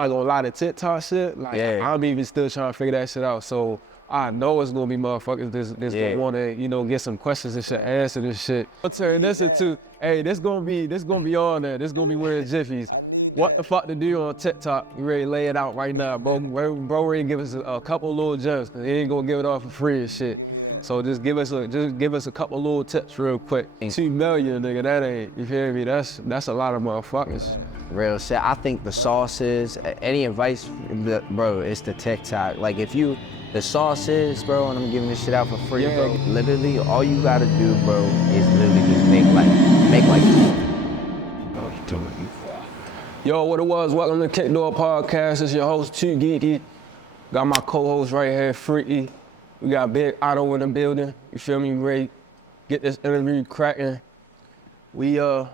I gonna lie, the TikTok shit, like I'm even still trying to figure that shit out. So I know it's gonna be motherfuckers that's gonna wanna, you know, get some questions and shit answered and shit. I'll turn this into, hey, this gonna be on there. This gonna be one of the jiffies. What the fuck to do on TikTok? We ready to lay it out right now, bro. Bro ready to give us a couple little gems, cause he ain't gonna give it off for free and shit. So just give us a couple little tips real quick. 2 million, nigga, that ain't, you feel me? That's a lot of motherfuckers. Real shit. I think the sauce is, any advice, bro, it's the TikTok. Like the sauce is, bro, and I'm giving this shit out for free, bro. Literally, all you gotta do, bro, is literally just make like. Yo, what it was, welcome to KickDoor Podcast. It's your host, Too Geeky. Got my co-host right here, Freaky. We got Big Otto in the building. You feel me? Ready? Get this interview cracking. We a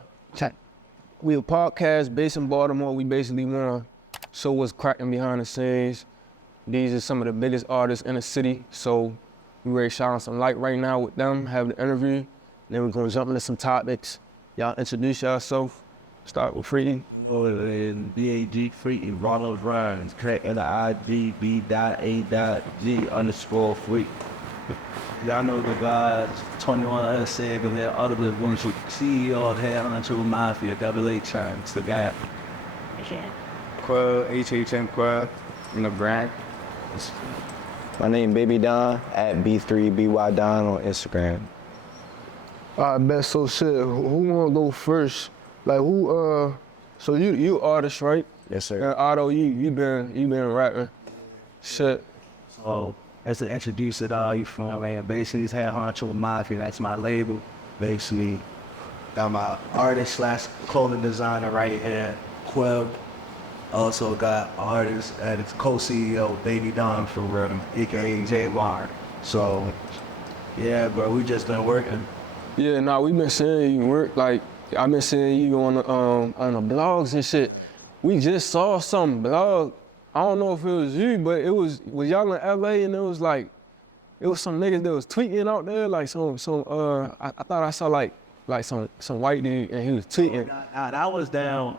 podcast based in Baltimore. We basically want to show what's cracking behind the scenes. These are some of the biggest artists in the city. So we ready to shine on some light right now with them, have the interview. Then we're gonna jump into some topics. Y'all introduce yourself. Start with Freaky. BAG Freaky, Ronald Rhymes, crack LIG B.A.G_Freak. Y'all know the guys, 21 other and there other ones with CEO of Hair Untrue Mafia, Double H Times, the guy. Quell, HHM Quell, from the brand. My name Baby Don, at B3BY Don on Instagram. All right, bet. So shit, who wanna go first? Like who, so you artist, right? Yes, sir. And Otto, you been rapping. Shit. So, as to introduce it all, you feel me? Basically, it's Hair Untrue Mafia, that's my label. Basically, got my artist / clothing designer right here, Quell. Also got artist and its co-CEO, Baby Don for real, aka J Bar. So, yeah, bro, we just been working. Yeah, nah, we been seeing you work, like, I've been seeing you on the blogs and shit. We just saw some blog. I don't know if it was you, but it was y'all in LA and it was some niggas that was tweeting out there, like I thought I saw like some white dude and he was tweeting. That was down,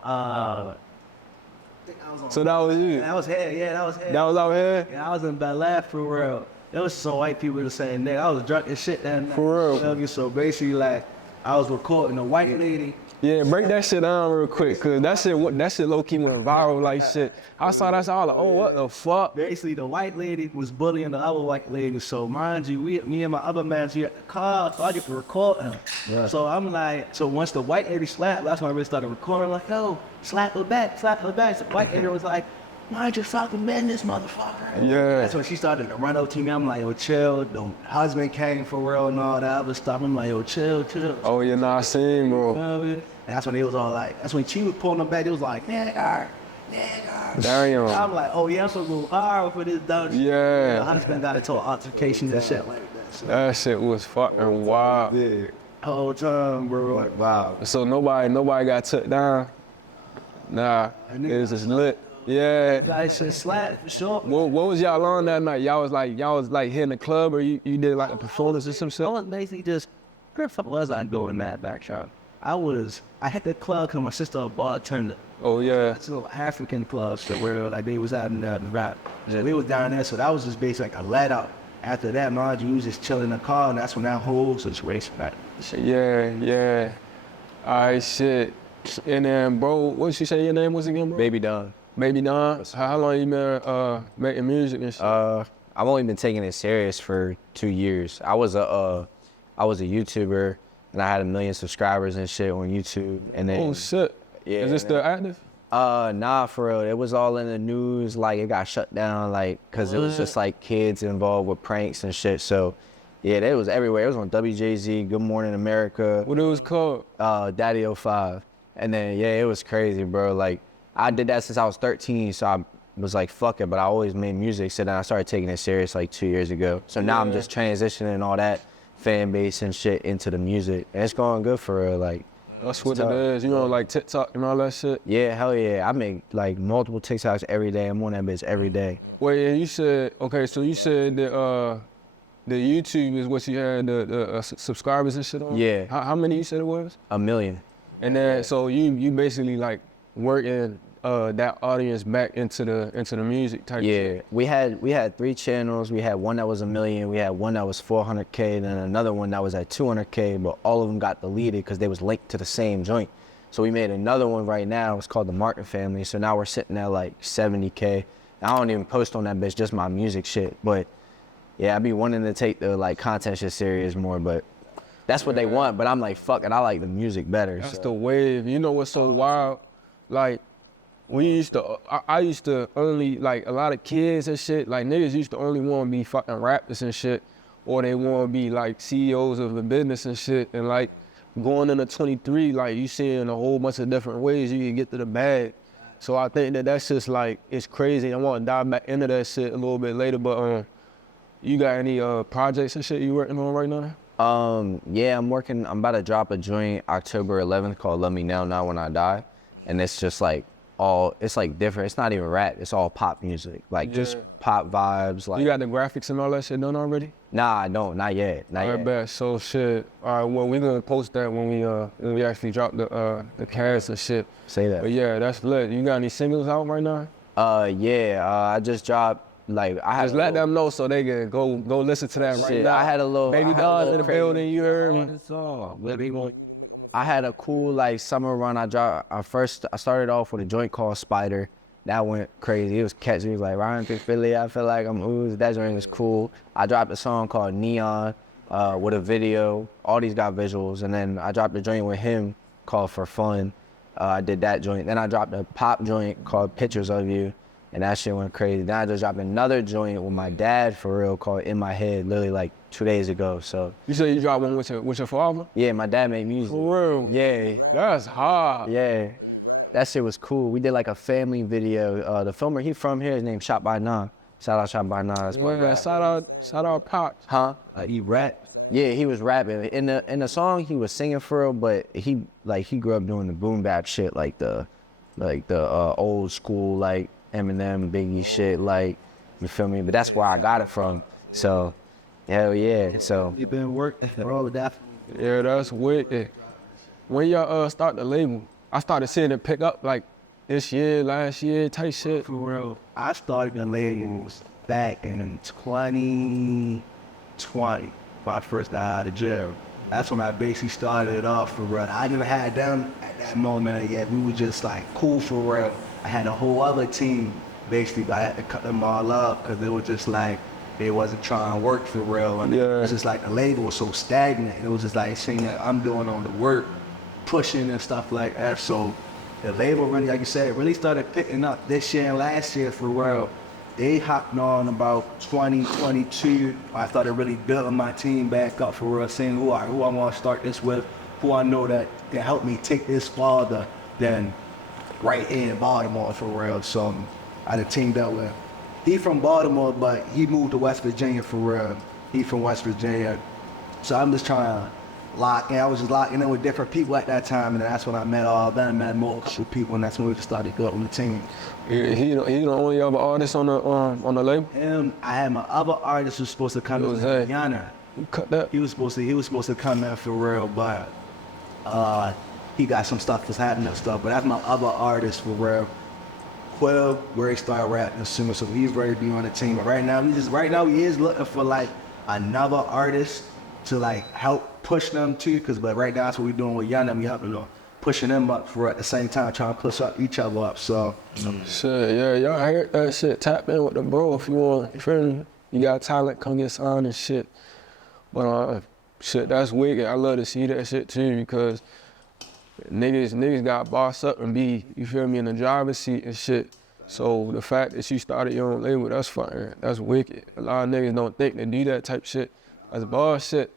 So that was you? That was here, yeah, that was here. That was out here? Yeah, I was in Bel Air for real. There was some white people that saying, nigga, I was drunk as shit that night. For real? So basically, like, I was recording a white lady. Yeah, break that shit down real quick, cause that shit low key went viral like shit. I saw that, I was like, oh, what the fuck? Basically, the white lady was bullying the other white lady. So mind you, me and my other man, we at the car, so I get to record him. Yeah. So I'm like, so once the white lady slapped, that's when I really started recording. Like, yo, slap her back. So the white lady was like, mind your fucking business, motherfucker. Yeah. That's when she started to run up to me. I'm like, yo, chill. The husband came for real and all that other stuff. I'm like, yo, chill. Oh, you're not seeing, bro. And that's when it was all like, that's when she was pulling them back. It was like, nigga. Damn. I'm like, oh yeah, I'm so go hard for this dumb shit. Yeah. The husband got into altercations and shit like that. So. That shit was fucking wild. Yeah. Whole time, bro. Like, wow. So nobody got took down. Nah, it was just lit. Yeah. Like, shit slap for sure. What was y'all on that night? Y'all was like hitting the club, or you did like a performance or some shit? I was basically just, where the fuck was I doing that backshot? I had the club because my sister a bartender. Oh yeah. It's a little African club so where like they was out in the rap. So we was down there, so that was just basically like a let out. After that, mind you, we was just chilling in the car, and that's when that whole situation happened. Yeah. Alright, shit. And then, bro, what did you say your name was again, bro? Baby Don. Baby Don. How long you been making music and shit? I've only been taking it serious for 2 years. I was a YouTuber, and I had 1 million subscribers and shit on YouTube. And then, oh shit. Yeah. Is it still active? Nah, for real. It was all in the news. Like it got shut down, like, cause it was just like kids involved with pranks and shit. So, yeah, it was everywhere. It was on WJZ, Good Morning America. What it was called? Daddy 05. And then yeah, it was crazy, bro. Like I did that since I was 13, so I was like, fuck it. But I always made music. So then I started taking it serious like 2 years ago. So now I'm just transitioning all that fan base and shit into the music, and it's going good for real. Like. That's what it is. You know, like TikTok and all that shit? Yeah, hell yeah. I make like multiple TikToks every day. I'm on that bitch every day. Wait, and you said, okay, so you said that the YouTube is what you had the subscribers and shit on? Yeah. How many you said it was? 1 million. And then, so you basically like working that audience back into the music type shit? We had 3 channels. We had one that was 1 million. We had one that was 400K, and then another one that was at 200K. But all of them got deleted because they was linked to the same joint. So we made another one right now. It's called the Martin Family. So now we're sitting at like 70K. I don't even post on that bitch, just my music shit. But yeah, I be wanting to take the like content shit serious more, but that's what they want. But I'm like, fuck it, I like the music better. That's the wave. You know what's so wild? Like, I used to only, like, a lot of kids and shit, like, niggas used to only want to be fucking rappers and shit, or they want to be, like, CEOs of a business and shit, and, like, going into 23, like, you seeing a whole bunch of different ways you can get to the bag. So I think that's just, like, it's crazy. I want to dive back into that shit a little bit later, but, you got any projects and shit you working on right now? Yeah, I'm about to drop a joint October 11th called Love Me Now, Not When I Die. And it's just like it's like different. It's not even rap, it's all pop music. Like just pop vibes. Like, you got the graphics and all that shit done already? Nah, I don't, not yet. Not yet. Bet. So shit. All right, well, we're gonna post that when we actually drop the cast and shit. Say that. But yeah, that's lit. You got any singles out right now? I just dropped. Like I had just let them know so they can go listen to that right now. I had a little Baby Dog in the building. You heard me. I had a cool like summer run. I started off with a joint called Spider. That went crazy. It was catchy. It was like Ryan through Philly. I feel like I'm ooze. That joint was cool. I dropped a song called Neon with a video. All these got visuals. And then I dropped a joint with him called For Fun. I did that joint. Then I dropped a pop joint called Pictures of You. And that shit went crazy. Then I just dropped another joint with my dad for real called In My Head, literally like 2 days ago. So you said you dropped one with your father? Yeah, my dad made music. For real? Yeah. That's hard. Yeah. That shit was cool. We did like a family video. The filmer, he from here, his name's Shot by Nah. Shout out Shot by Nah. That's shout out Pops. Huh? He rap. Yeah, he was rapping. In the song he was singing for real, but he grew up doing the boom bap shit, like the old school like Eminem, Biggie shit, like, you feel me? But that's where I got it from. So, hell yeah. So You been working for all of that? Yeah, that's wicked. When y'all start the label, I started seeing it pick up like this year, last year, type shit. For real. I started the labels back in 2020 when I first got out of jail. That's when I basically started it off for real. I never had them at that moment yet. We were just like cool for real. I had a whole other team, basically, but I had to cut them all up because it was just like, they wasn't trying to work for real. And it was just like the label was so stagnant. It was just like saying that I'm doing all the work, pushing and stuff like that. So the label really, like you said, really started picking up this year and last year for real. They hopped on about 2022. I started really building my team back up for real, saying who I want to start this with, who I know that can help me take this farther than right here in Baltimore for real. So I done teamed up with. He from Baltimore, but he moved to West Virginia for real. He from West Virginia. So I'm just trying to lock in. I was just locking in with different people at that time, and that's when I met all of them, met multiple people, and that's when we just started building the team. He the only other artist on the label? I had my other artist who's supposed to come in, Yana. Cut that. He was supposed to come in for real, but he got some stuff that's happening and stuff. But that's my other artist for real. Quill, where he started rapping soon, so he's ready to be on the team. But right now he is looking for like another artist to like help push them too. But right now that's what we're doing with Yana. We helping them, pushing them up for at the same time trying to push up each other up. So shit, yeah, y'all heard that shit. Tap in with the bro if you want. If you got talent, come get signed and shit. But shit, that's wicked. I love to see that shit too because niggas got bossed up and be, you feel me, in the driver's seat and shit. So the fact that you started your own label, that's fire. That's wicked. A lot of niggas don't think they do that type shit. That's boss shit.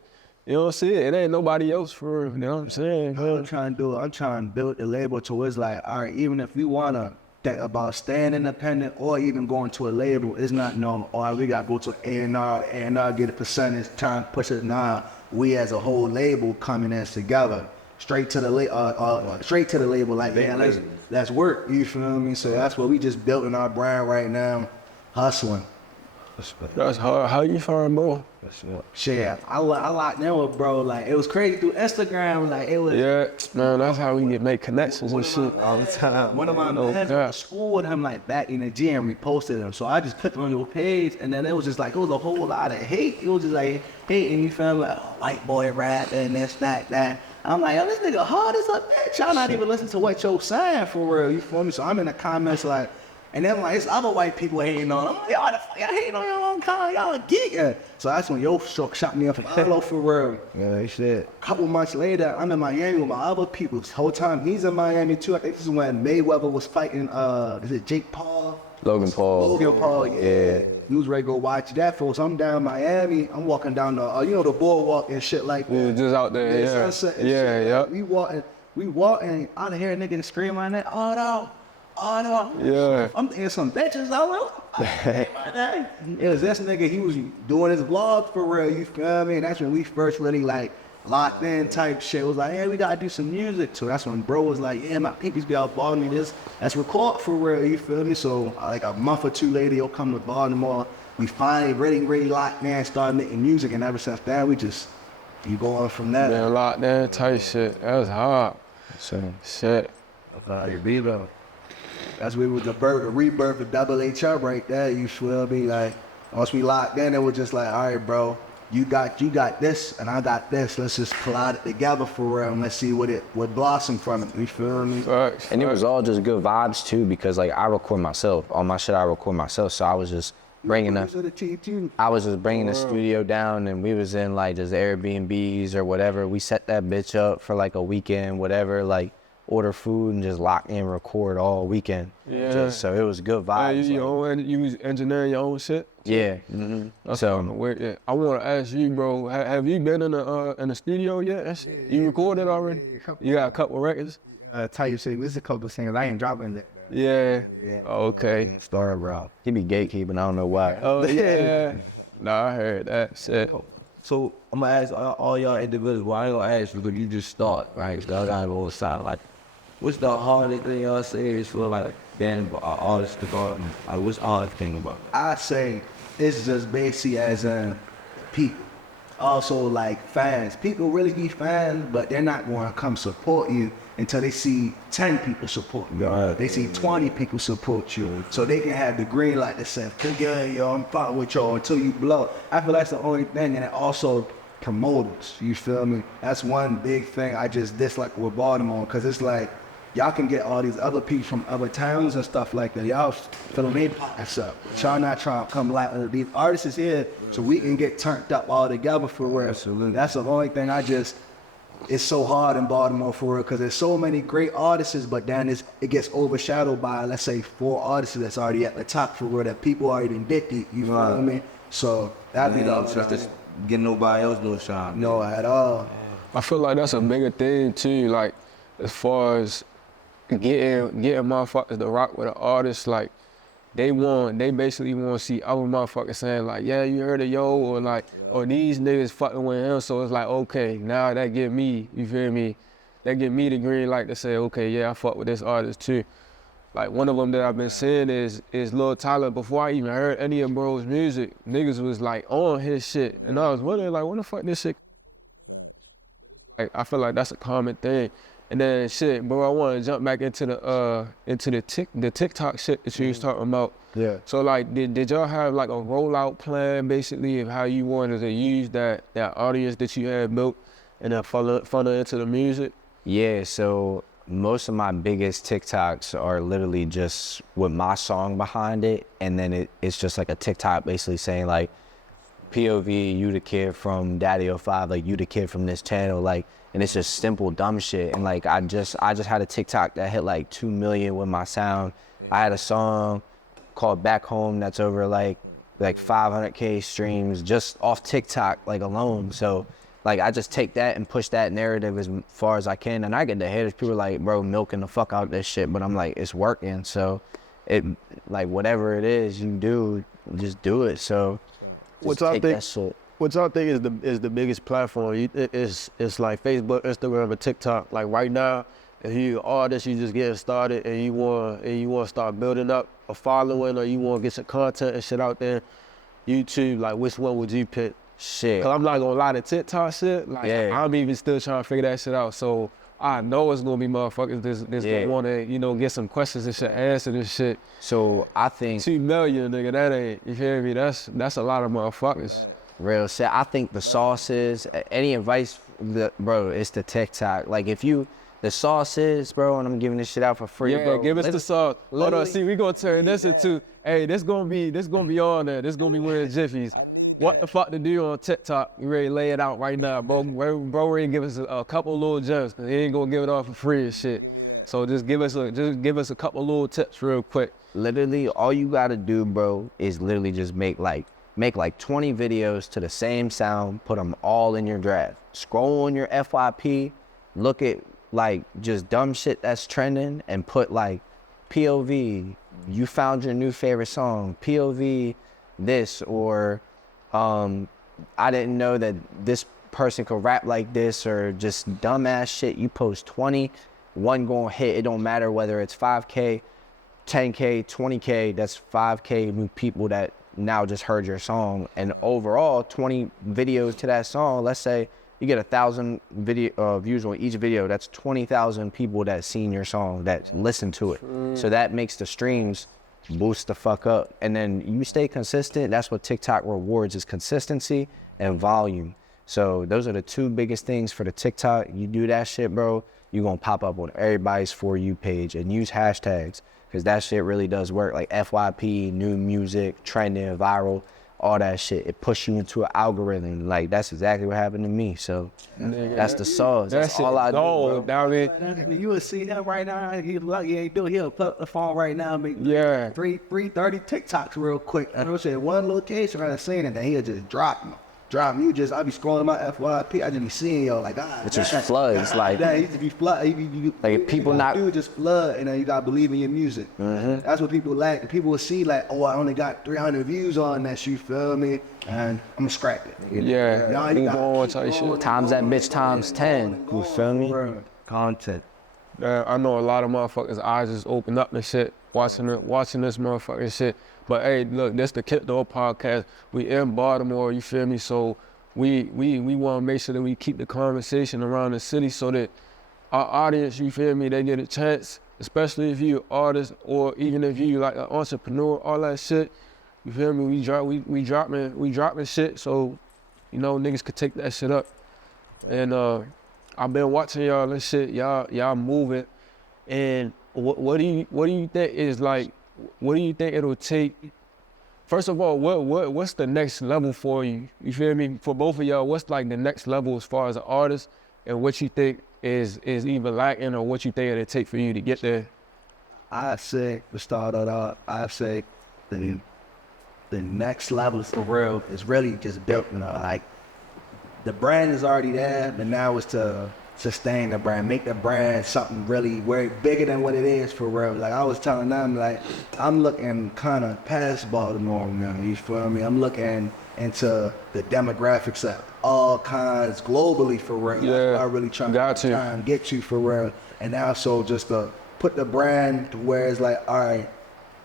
You don't see it. It ain't nobody else for real. You know what I'm saying? I'm trying to build the label to where it's like, all right, even if we wanna think about staying independent or even going to a label, it's not no, all right, we gotta go to A&R, get a percentage, try and push it. Nah, we as a whole label coming in together. Straight to the label, like, man, let's work, you feel me? So that's what we just building our brand right now, hustling. That's hard. How you find, bro? Shit, I locked in with bro. Like, it was crazy through Instagram. Like, it was. Yeah, man, that's how we get make connections and shit. All the time. One of my mans went to school with him, like, back in the gym, reposted him. So I just clicked on your page, and then it was just like, it was a whole lot of hate. It was just like, hating, you feel me? Like, oh, white boy rap, and this, that. I'm like, yo, this nigga hard as a bitch. Y'all not even listening to what you're saying for real, you feel me? So I'm in the comments like, and then like, it's other white people hating on him. I'm like, y'all the fuck, y'all hating on your own kind, y'all a geek. So that's when yo shot me up from hello for real. Yeah, shit. A couple months later, I'm in Miami with my other people. This whole time he's in Miami too. I think this is when Mayweather was fighting, is it Jake Paul? Logan Paul. Yeah. We was ready to go watch that for. So I'm down in Miami. I'm walking down the, the boardwalk and shit like that. Yeah, just out there, yeah. Sunset Yeah, yeah. We walking out of here, nigga, screaming like that. Oh no. Yeah. I'm thinking some bitches out there. It was this nigga, he was doing his vlog for real, you feel me? That's when we first really like locked in type shit. It was like, hey, we gotta do some music. So that's when bro was like, yeah, my pinkies be out Baltimore. Let's record for real, you feel me? So like a month or two later, he'll come to Baltimore. We finally really locked in, started making music, and ever since then, you go on from that. Man, locked in type shit. That was hard. So, Shit. That's where it was the rebirth of Double HR right there, you feel me? Like, once we locked in, it was just like, all right, bro, you got this, and I got this. Let's just collide it together for real, and let's see what blossomed from it, you feel me? Facts. and it was all just good vibes too, because like I record myself. All my shit I record myself, so I was just bringing the studio down, and we was in like just Airbnbs or whatever. We set that bitch up for like a weekend, whatever, like order food and just lock in, record all weekend. Yeah. So it was good vibes. You was engineering your own shit? Yeah. That's So kinda weird. Yeah. I want to ask you, bro, have you been in the studio yet? You recorded already? You got a couple records? Tell you shit, this is a couple of singles. I ain't dropping that. Yeah. Yeah. Okay. Star, bro. He be gatekeeping, I don't know why. Oh, yeah. Nah, I heard that shit. So I'm gonna ask all y'all individuals. Well, I ain't gonna ask you, but you just start, right? So I gotta go aside. Like, what's the hardest thing y'all say is for like being artists to go? Like, what's the hardest thing about? I say it's just basically as in people. Also like fans. People really be fans, but they're not going to come support you until they see 10 people support you. They see 20 people support you. So they can have the green light that says, yeah, yo, I'm fucking with y'all until you blow. I feel that's the only thing. And it also promoters, you feel me? That's one big thing I just dislike with Baltimore, because it's like, y'all can get all these other people from other towns and stuff like that. Y'all filling their pockets up. But y'all not trying to come like these artists is here so we can get turned up all together for real. Absolutely. That's the only thing it's so hard in Baltimore for real, because there's so many great artists, but then it gets overshadowed by, let's say, 4 artists that's already at the top for real, that people already addicted, you feel me? So that'd be the just getting nobody else no shine. No, at all. I feel like that's a bigger thing too, like as far as getting motherfuckers to rock with an artist. Like they basically want to see other motherfuckers saying like, yeah, you heard of yo, or like, or these niggas fucking with him. So it's like, okay, now that give me, you feel me? That give me the green light to say, okay, yeah, I fuck with this artist too. Like one of them that I've been seeing is Lil Tyler. Before I even heard any of bro's music, niggas was like on his shit, and I was wondering like, when the fuck this shit? Like I feel like that's a common thing. And then shit, bro, I want to jump back into the TikTok shit that you was talking about. Yeah. So like, did y'all have like a rollout plan basically of how you wanted to use that audience that you had built and then funnel into the music? Yeah, so most of my biggest TikToks are literally just with my song behind it, and then it's just like a TikTok basically saying like, POV, you the kid from Daddy 05, like you the kid from this channel, like, and it's just simple dumb shit. And like I just had a TikTok that hit like 2 million with my sound. I had a song called Back Home that's over like 500K streams just off TikTok like alone. So like I just take that and push that narrative as far as I can, and I get the haters. People are like, bro, milking the fuck out this shit, but I'm like, it's working. So it, like whatever it is you do, just do it. So What y'all think is the biggest platform? It's like Facebook, Instagram, and TikTok. Like right now, if you an artist, you just getting started and you want to start building up a following, or you want to get some content and shit out there, YouTube, like which one would you pick? Shit. Cause I'm not gonna lie, to TikTok shit, like I'm even still trying to figure that shit out. So I know it's gonna be motherfuckers that's gonna wanna, you know, get some questions and shit answered and shit. So I think 2 million, nigga, that ain't, you feel me? That's a lot of motherfuckers. real shit. I think the sauces, any advice, bro, it's the TikTok. Like if you, the sauces, bro, and I'm giving this shit out for free, bro. Give us the sauce. Hold on, see, we gonna turn this into, hey, this gonna be on there. This gonna be wearing Jiffies. What the fuck to do on TikTok? You ready to lay it out right now, bro. Bro ready to give us a couple little gems, cause he ain't gonna give it all for free and shit. So just give us a couple little tips real quick. Literally, all you gotta do, bro, is literally just make like 20 videos to the same sound, put them all in your draft. Scroll on your FYP, look at like just dumb shit that's trending and put like POV, you found your new favorite song, POV this, or I didn't know that this person could rap like this, or just dumbass shit. You post 20, one gonna hit. It don't matter whether it's 5K, 10K, 20K, that's 5K new people that now just heard your song. And overall, 20 videos to that song, let's say you get 1,000 views on each video, that's 20,000 people that seen your song, that listened to it. So that makes the streams boost the fuck up. And then you stay consistent. That's what TikTok rewards, is consistency and volume. So those are the 2 biggest things for the TikTok. You do that shit, bro, you're gonna pop up on everybody's For You page, and use hashtags, because that shit really does work. Like FYP, new music, trending, viral, all that shit. It pushes you into an algorithm. Like that's exactly what happened to me. So that's the sauce. That's all I do, bro. You would see him right now. He'll put the phone right now, make 330 TikToks real quick. And I'll say one location right saying it, then he'll just drop me. You just, I be scrolling my FYP, I just be seeing yo like, it just floods, like that used to be flood. Like people not do just flood, and then you gotta believe in your music. That's what people like. People will see like, oh, I only got 300 views on that. You feel me? And I'm gonna scrap it. Times that bitch times 10. You feel me? Content. I know a lot of motherfuckers' eyes just open up and shit, watching this motherfucking shit. But hey, look, this the KickDoor podcast. We in Baltimore, you feel me? So we want to make sure that we keep the conversation around the city so that our audience, you feel me, they get a chance, especially if you an artist or even if you like an entrepreneur, all that shit. You feel me? We dropping shit so, you know, niggas could take that shit up. And I've been watching y'all and shit. Y'all moving. And what do you think is like? What do you think it'll take? First of all, what's the next level for you? You feel me? For both of y'all, what's like the next level as far as an artist, and what you think is even lacking, or what you think it'll take for you to get there? I say to start it off, I say the next level for real is really just built. You know, like the brand is already there, but now it's to sustain the brand, make the brand something really way bigger than what it is for real. Like I was telling them, like I'm looking kind of past Baltimore now, you feel me? I'm looking into the demographics of all kinds globally for real. Yeah, I really trying to get you for real. And also just to put the brand to where it's like, all right,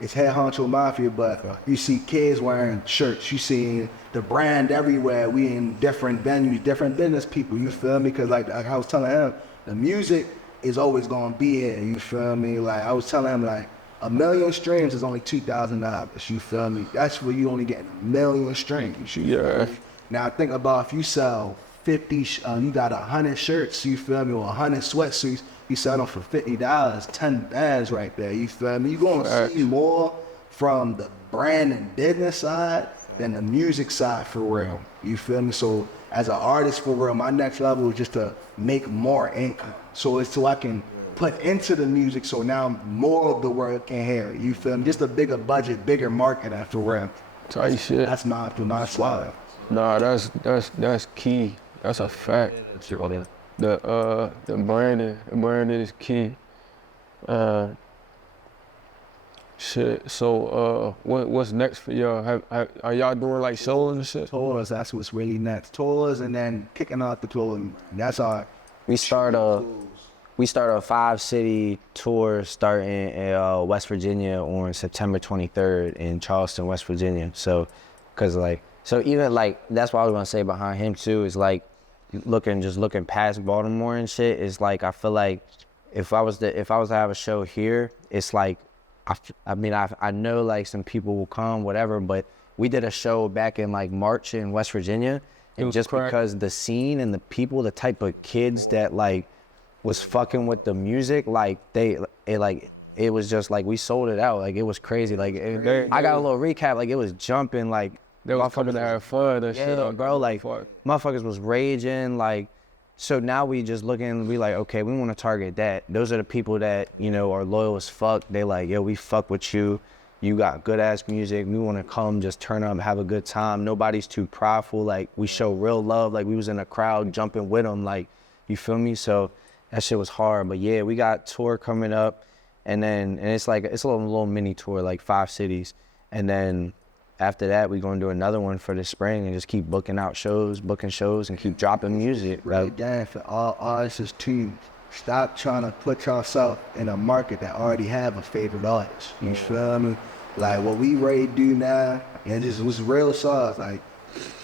it's Head Honcho Mafia, but you see kids wearing shirts, you see the brand everywhere. We in different venues, different business people, you feel me? Because like I was telling him, the music is always gonna be here, you feel me? Like I was telling him, like 1 million streams is only $2,000, you feel me? That's where you only get 1 million streams, you feel me? Now think about if you sell 50, you got 100 shirts, you feel me, or 100 sweatsuits, you sell them for $50, 10 bands right there, you feel me? You're gonna see more from the brand and business side than the music side for real, you feel me? So as an artist for real, my next level is just to make more income. So it's so I can put into the music so now more of the world can hear it, you feel me? Just a bigger budget, bigger market after real. Tight shit. That's my slide. Nah, that's key. That's a fact. The branding is key. Shit. So what's next for y'all? Are y'all doing like shows and shit? Tours, that's what's really next. Tours and then kicking off the tour. That's our. We start a 5-city tour starting in West Virginia on September 23rd in Charleston, West Virginia. So Cause like, so even like, that's what I was gonna say behind him too, is like, just looking past Baltimore and shit, is like, I feel like if I was to have a show here, it's like, I mean, I know like some people will come, whatever, but we did a show back in like March in West Virginia, and just because the scene and the people, the type of kids that like was fucking with the music, like it was just like, we sold it out, like it was crazy, like I got a little recap, like it was jumping, like they was coming to have fun and shit. Yeah, bro, like motherfuckers was raging, like. So now we just looking, we like, okay, we want to target that. Those are the people that, you know, are loyal as fuck. They like, yo, we fuck with you. You got good ass music. We want to come, just turn up, have a good time. Nobody's too prideful. Like, we show real love. Like, we was in a crowd jumping with them. Like, you feel me? So that shit was hard. But yeah, we got tour coming up, and it's like, it's a little mini tour, like 5 cities. And then after that, we're gonna do another one for the spring and just keep booking shows, and keep dropping music. Right down for all artists too. Stop trying to put yourself in a market that already have a favorite artist. You feel me? Like what we ready to do now, and this was real songs, like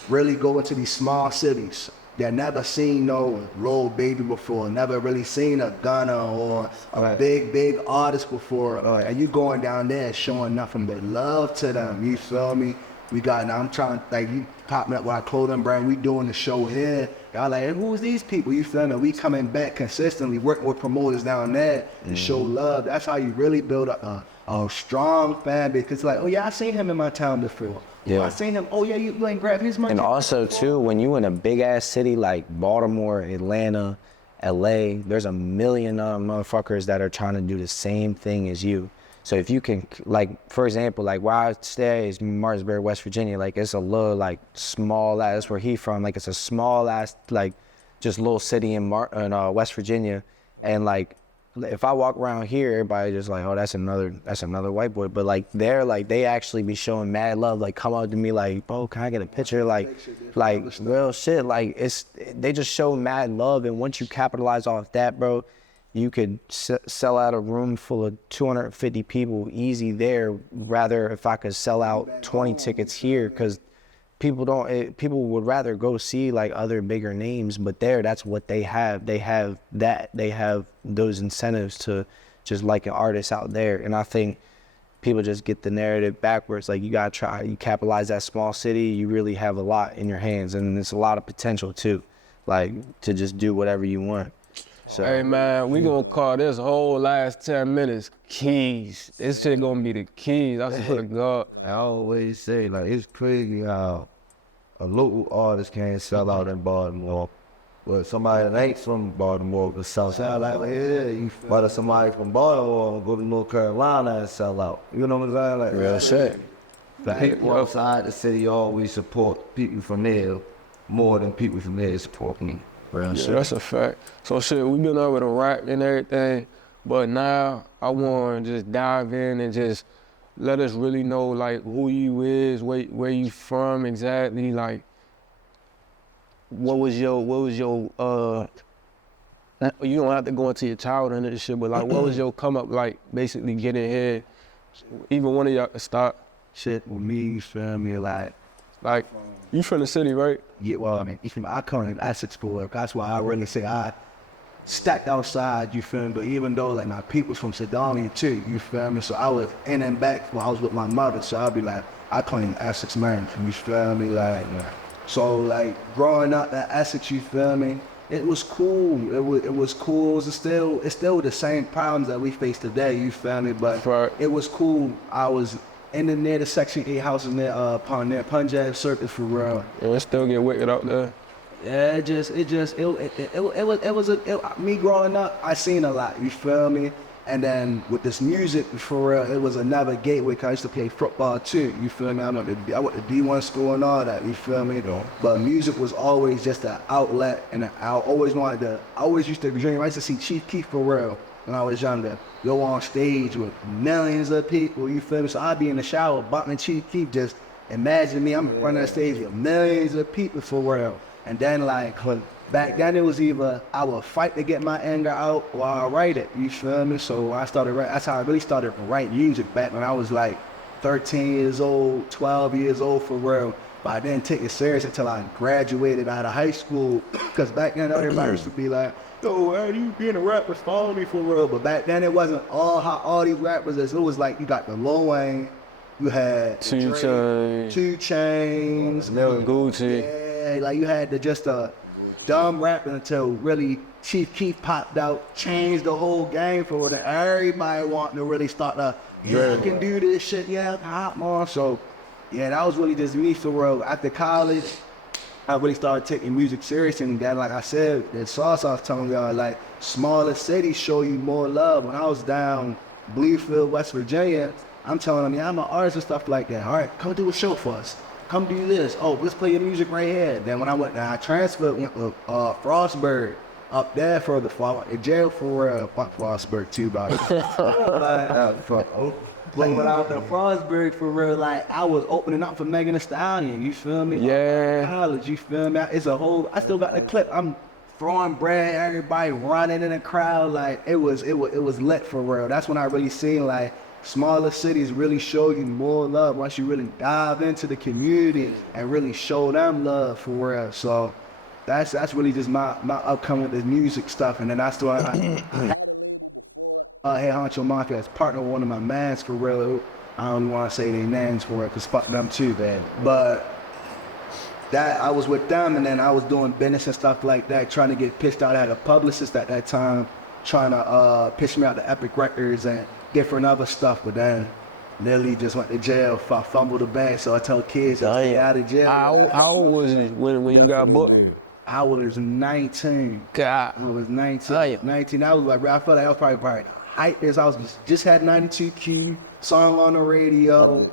really go into these small cities that never seen no Lil Baby before, never really seen a Gunna or a big artist before, and you going down there and showing nothing but love to them, you feel me? We got, now I'm trying, like, you popping up with our clothing brand, we doing the show here, y'all like, hey, who's these people, you feel me? We coming back consistently, working with promoters down there to show love. That's how you really build a strong fan base, because like, oh yeah, I seen him in my town before. Yeah. I seen him, oh yeah, you ain't grab his money. And also too, when you in a big ass city like Baltimore, Atlanta, LA, there's a million motherfuckers that are trying to do the same thing as you. So if you can, like, for example, like where I stay is Martinsburg, West Virginia, like it's a little like small ass, that's where he from, like it's a small ass, like just little city in West Virginia. And like, if I walk around here, everybody just like, oh, that's another white boy. But like they actually be showing mad love, like come up to me like, bro, can I get a picture? Like real shit. Like they just show mad love, and once you capitalize off that, bro, you could sell out a room full of 250 people easy there. Rather if I could sell out 20 tickets here, because people would rather go see like other bigger names, but that's what they have. They have those incentives to just like an artist out there. And I think people just get the narrative backwards. Like you capitalize that small city, you really have a lot in your hands, and there's a lot of potential too, like to just do whatever you want. So, hey man, we gonna call this whole last 10 minutes keys. This shit gonna be the keys, I swear to God. I always say, like, it's crazy how a local artist can't sell out in Baltimore, but somebody that ain't from Baltimore can sell out. Like, yeah, but somebody from Baltimore go to North Carolina and sell out. You know what I'm saying? Like, real shit. The people outside the city always support people from there more than people from there support me. Yeah, that's a fact. So shit, we been over the rap and everything, but now I want to just dive in and just let us really know like who you is, where you from exactly, like what was your you don't have to go into your childhood and shit, but like what was your come up like, basically getting here? Even one of y'all can start. Shit with me, you feel me, like you from the city, right? Yeah, well, I mean, I come in Essex for it. That's why I really say I stacked outside, you feel me? But even though, like, my people's from Sedonia, too, you feel me? So I was in and back when I was with my mother, so I'd be like, I claim Essex man, you feel me? Like, so, like, growing up in Essex, you feel me? It was cool. It was cool. It's still the same problems that we face today, you feel me? But it was cool. I was near the Section 8 houses near Punjab Circuit for real. Yeah, it still get wicked out there. Yeah, me growing up, I seen a lot, you feel me? And then with this music, for real, it was another gateway, cause I used to play football too, you feel me? I went to D1 school and all that, you feel me? But music was always just an outlet, and I always used to dream, I used to see Chief Keef for real when I was younger. Go on stage with millions of people, you feel me? So I'd be in the shower, bumping Chief Keef, just imagine me, I'm in front of the stage with millions of people for real. And then like, back then it was either I would fight to get my anger out or I write it, you feel me? So that's how I really started to write music back when I was like 13 years old, 12 years old for real. But I didn't take it serious until I graduated out of high school. Because back then, everybody used to be like, yo, how do you being a rapper? Follow me for real. But back then, it wasn't all how all these rappers is. It was like you got the Lil Wayne, you had 2 Chainz, 2 Chainz, Lil Gucci. yeah, like you had just a dumb rapping until really Chief Keef popped out, changed the whole game for it. Everybody wanting to really start yeah, I can do this shit, yeah, hot more. So, yeah, that was really just me for real. After college, I really started taking music serious, and then, like I said, that Sosa I was telling y'all, like, smaller cities show you more love. When I was down Bluefield, West Virginia, I'm telling them, yeah, I'm an artist and stuff like that. All right, come do a show for us. Come do this. Oh, let's play your music right here. Then when I transferred, went to Frostburg up there further far, in jail for Frostburg too, about it. But when I was in Frostburg for real, like I was opening up for Megan Thee Stallion. You feel me? Yeah. College, you feel me? It's a whole. I still got the clip. I'm throwing bread, everybody running in the crowd. Like it was lit for real. That's when I really seen like smaller cities really show you more love once you really dive into the community and really show them love for real. So that's really just my upcoming with the music stuff. And then I still Hey Honcho Mafia as partner with one of my mans for real. I don't want to say their names for it because fuck them too, man. But that I was with them, and then I was doing business and stuff like that, trying to get pitched out. I had a publicist at that time trying to pitch me out to Epic Records and different other stuff, but then Lily just went to jail, fumbled the bag, so I tell kids to stay out of jail. How old was it when you got booked? I was 19. God. I was 19. 19. I was like, I felt like I was probably hyped as I was just had 92Q song on the radio.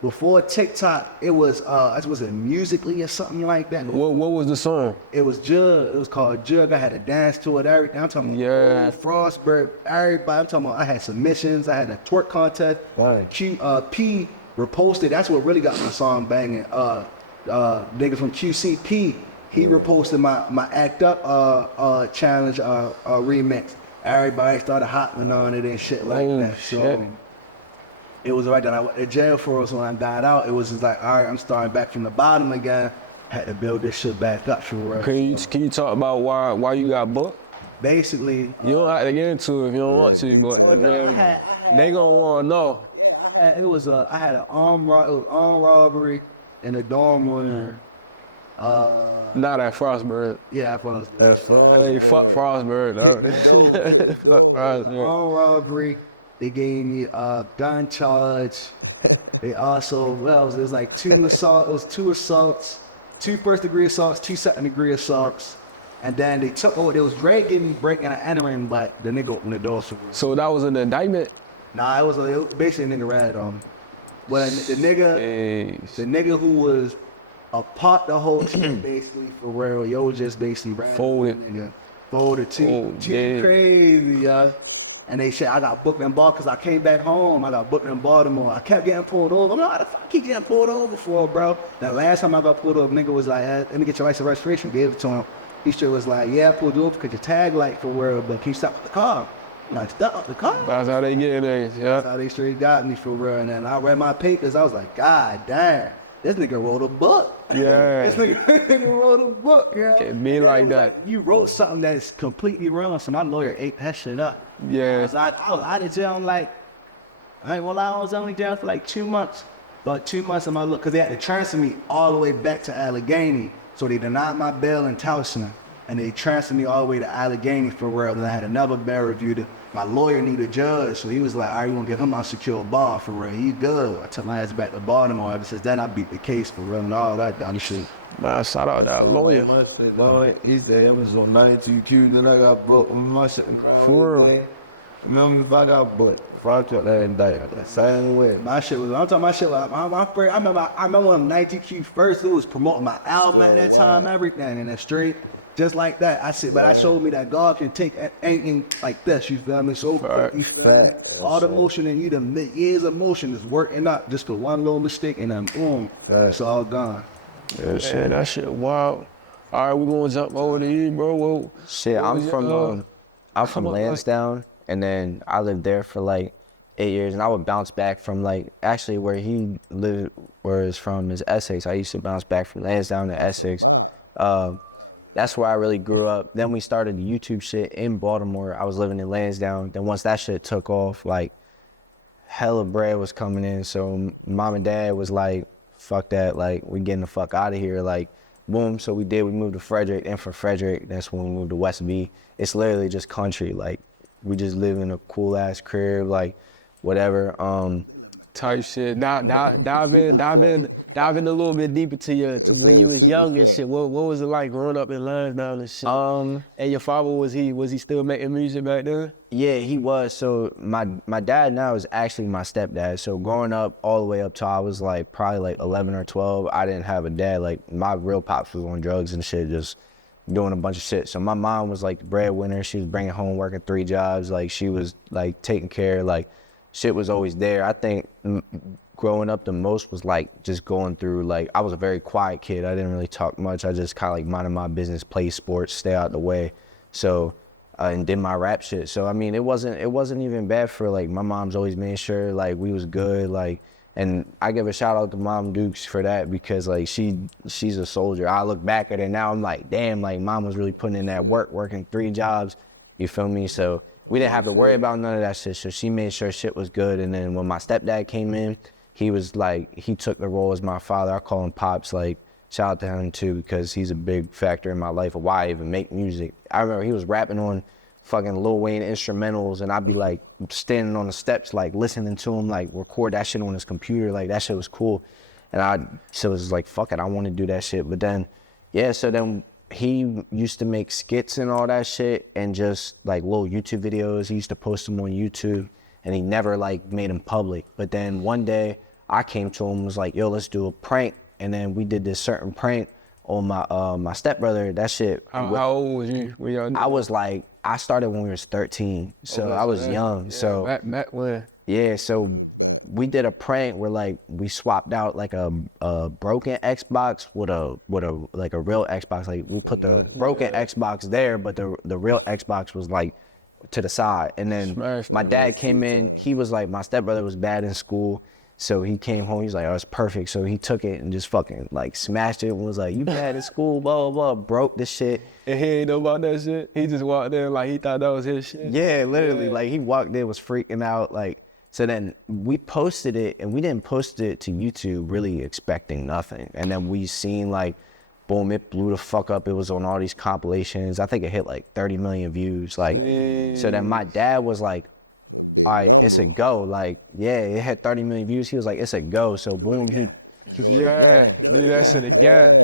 Before TikTok, it was it Musically or something like that. What was the song? It was Jug. It was called Jug. I had to dance to it, everything. I'm talking about Frostburg, everybody. I'm talking about I had submissions. I had a twerk contest. P reposted. That's what really got my song banging. Nigga from QCP, he reposted my Act Up challenge remix. Everybody started hopping on it and shit like that. So it was right then I went to jail for us. When I got out, it was just like, all right, I'm starting back from the bottom again. Had to build this shit back up for real. Can you talk about why you got booked? Basically, you don't have to get into it if you don't want to, but they gonna wanna know. I had an armed robbery in a dorm room. Not at Frostburg. Yeah, Frostburg. Hey, fuck Frostburg, though. Fuck Frostburg. Armed robbery. They gave me a gun charge. They also, there's like two assaults, 2 first-degree assaults, 2 second-degree assaults. And then they took over, they was breaking and entering, but the nigga opened the door. So that was an indictment? Nah, it was basically a nigga ratted on me. Well, the nigga who was a part the whole shit basically for real, yo was just basically folded too crazy, y'all. And they said I got booked in Baltimore because I came back home. I got booked in Baltimore. I kept getting pulled over. I'm like, how the fuck I keep getting pulled over for, bro? The last time I got pulled over, nigga was like, let me get your license registration. Gave it to him. He sure was like, yeah, I pulled you over because your tag light for real, but can you stop the car? I'm like, stop the car? That's how they get in, yeah. That's how they straight got me for real. And then I read my papers. I was like, God damn. This nigga wrote a book. Yeah. This nigga wrote a book, yeah. It be like that. You wrote something that is completely wrong, so my lawyer ate that shit up. Yeah. So I was out of jail, I was only down for like 2 months. About 2 months of my look, because they had to transfer me all the way back to Allegheny. So they denied my bail in Towson, and they transferred me all the way to Allegheny for real. And I had another bail review. My lawyer needed a judge, so he was like, all right, you gonna give him unsecured bond for real. He good. I took my ass back to Baltimore. Ever since then, I beat the case for real and all that dumb shit. Man, shout out that lawyer. Lord, is there ever so 92Q, then I got broke on my shit. For real. Remember if I got booked, front truck that and day. Same way. My shit was, I'm talking my shit was, I remember when 90Q first, it was promoting my album at that time, everything, and that straight. Just like that, I said, but I showed me that God can take anything like this, you feel me? So you feel me? All the motion in you, the years of motion is working up just for one little mistake, and then boom, it's all gone. Yeah, shit, that shit wild. All right, we gonna jump over to you, bro. I'm from Lansdowne, and then I lived there for like 8 years, and I would bounce back from like actually where he lived, where he's from is Essex. I used to bounce back from Lansdowne to Essex. That's where I really grew up. Then we started the YouTube shit in Baltimore. I was living in Lansdowne. Then once that shit took off, like hella bread was coming in. So mom and dad was like, fuck that, like we getting the fuck out of here. Like boom, so we did. We moved to Frederick, and from Frederick, that's when we moved to West B. It's literally just country. Like we just live in a cool ass crib, like whatever. Type shit. Dive in a little bit deeper to when you was young and shit. What was it like growing up in Lansdowne and shit? And your father, was he still making music back then? Yeah, he was. So my dad now is actually my stepdad. So growing up all the way up till I was like probably like 11 or 12, I didn't have a dad. Like my real pops was on drugs and shit, just doing a bunch of shit. So my mom was like the breadwinner. She was bringing home, working 3 jobs. Like she was like taking care, like shit was always there. I think growing up the most was like just going through, like I was a very quiet kid. I didn't really talk much. I just kind of like minded my business, play sports, stay out the way. So and did my rap shit. So I mean, it wasn't even bad for like my mom's always made sure like we was good, like, and I give a shout out to Mom Dukes for that because like she's a soldier. I look back at it now, I'm like, damn, like mom was really putting in that work, working 3 jobs, you feel me? So we didn't have to worry about none of that shit. So she made sure shit was good. And then when my stepdad came in, he was like, he took the role as my father. I call him Pops, like shout out to him too, because he's a big factor in my life of why I even make music. I remember he was rapping on fucking Lil Wayne instrumentals, and I'd be like standing on the steps, like listening to him, like record that shit on his computer. Like that shit was cool. And so it was like, fuck it, I want to do that shit. But then, yeah, so then he used to make skits and all that shit and just like little YouTube videos. He used to post them on YouTube, and he never like made them public. But then one day I came to him and was like, yo, let's do a prank. And then we did this certain prank on my stepbrother. That shit. How old was you when y'all? I was like, I started when we was 13, so I was young. Yeah, so back when. Yeah, so we did a prank where like we swapped out like a broken Xbox with a like a real Xbox. Like we put the broken Xbox there, but the real Xbox was like to the side. And then my dad came in. He was like, my stepbrother was bad in school, so he came home. He's like, oh, it's perfect. So he took it and just fucking like smashed it and was like, you bad in school, blah blah blah. Broke the shit. And he ain't know about that shit. He just walked in like he thought that was his shit. Yeah, literally. Like he walked in, was freaking out, like. So then we posted it, and we didn't post it to YouTube really expecting nothing. And then we seen like, boom, it blew the fuck up. It was on all these compilations. I think it hit like 30 million views. Like, so then my dad was like, all right, it's a go. Like, yeah, it had 30 million views. He was like, it's a go. So boom, he do that shit again.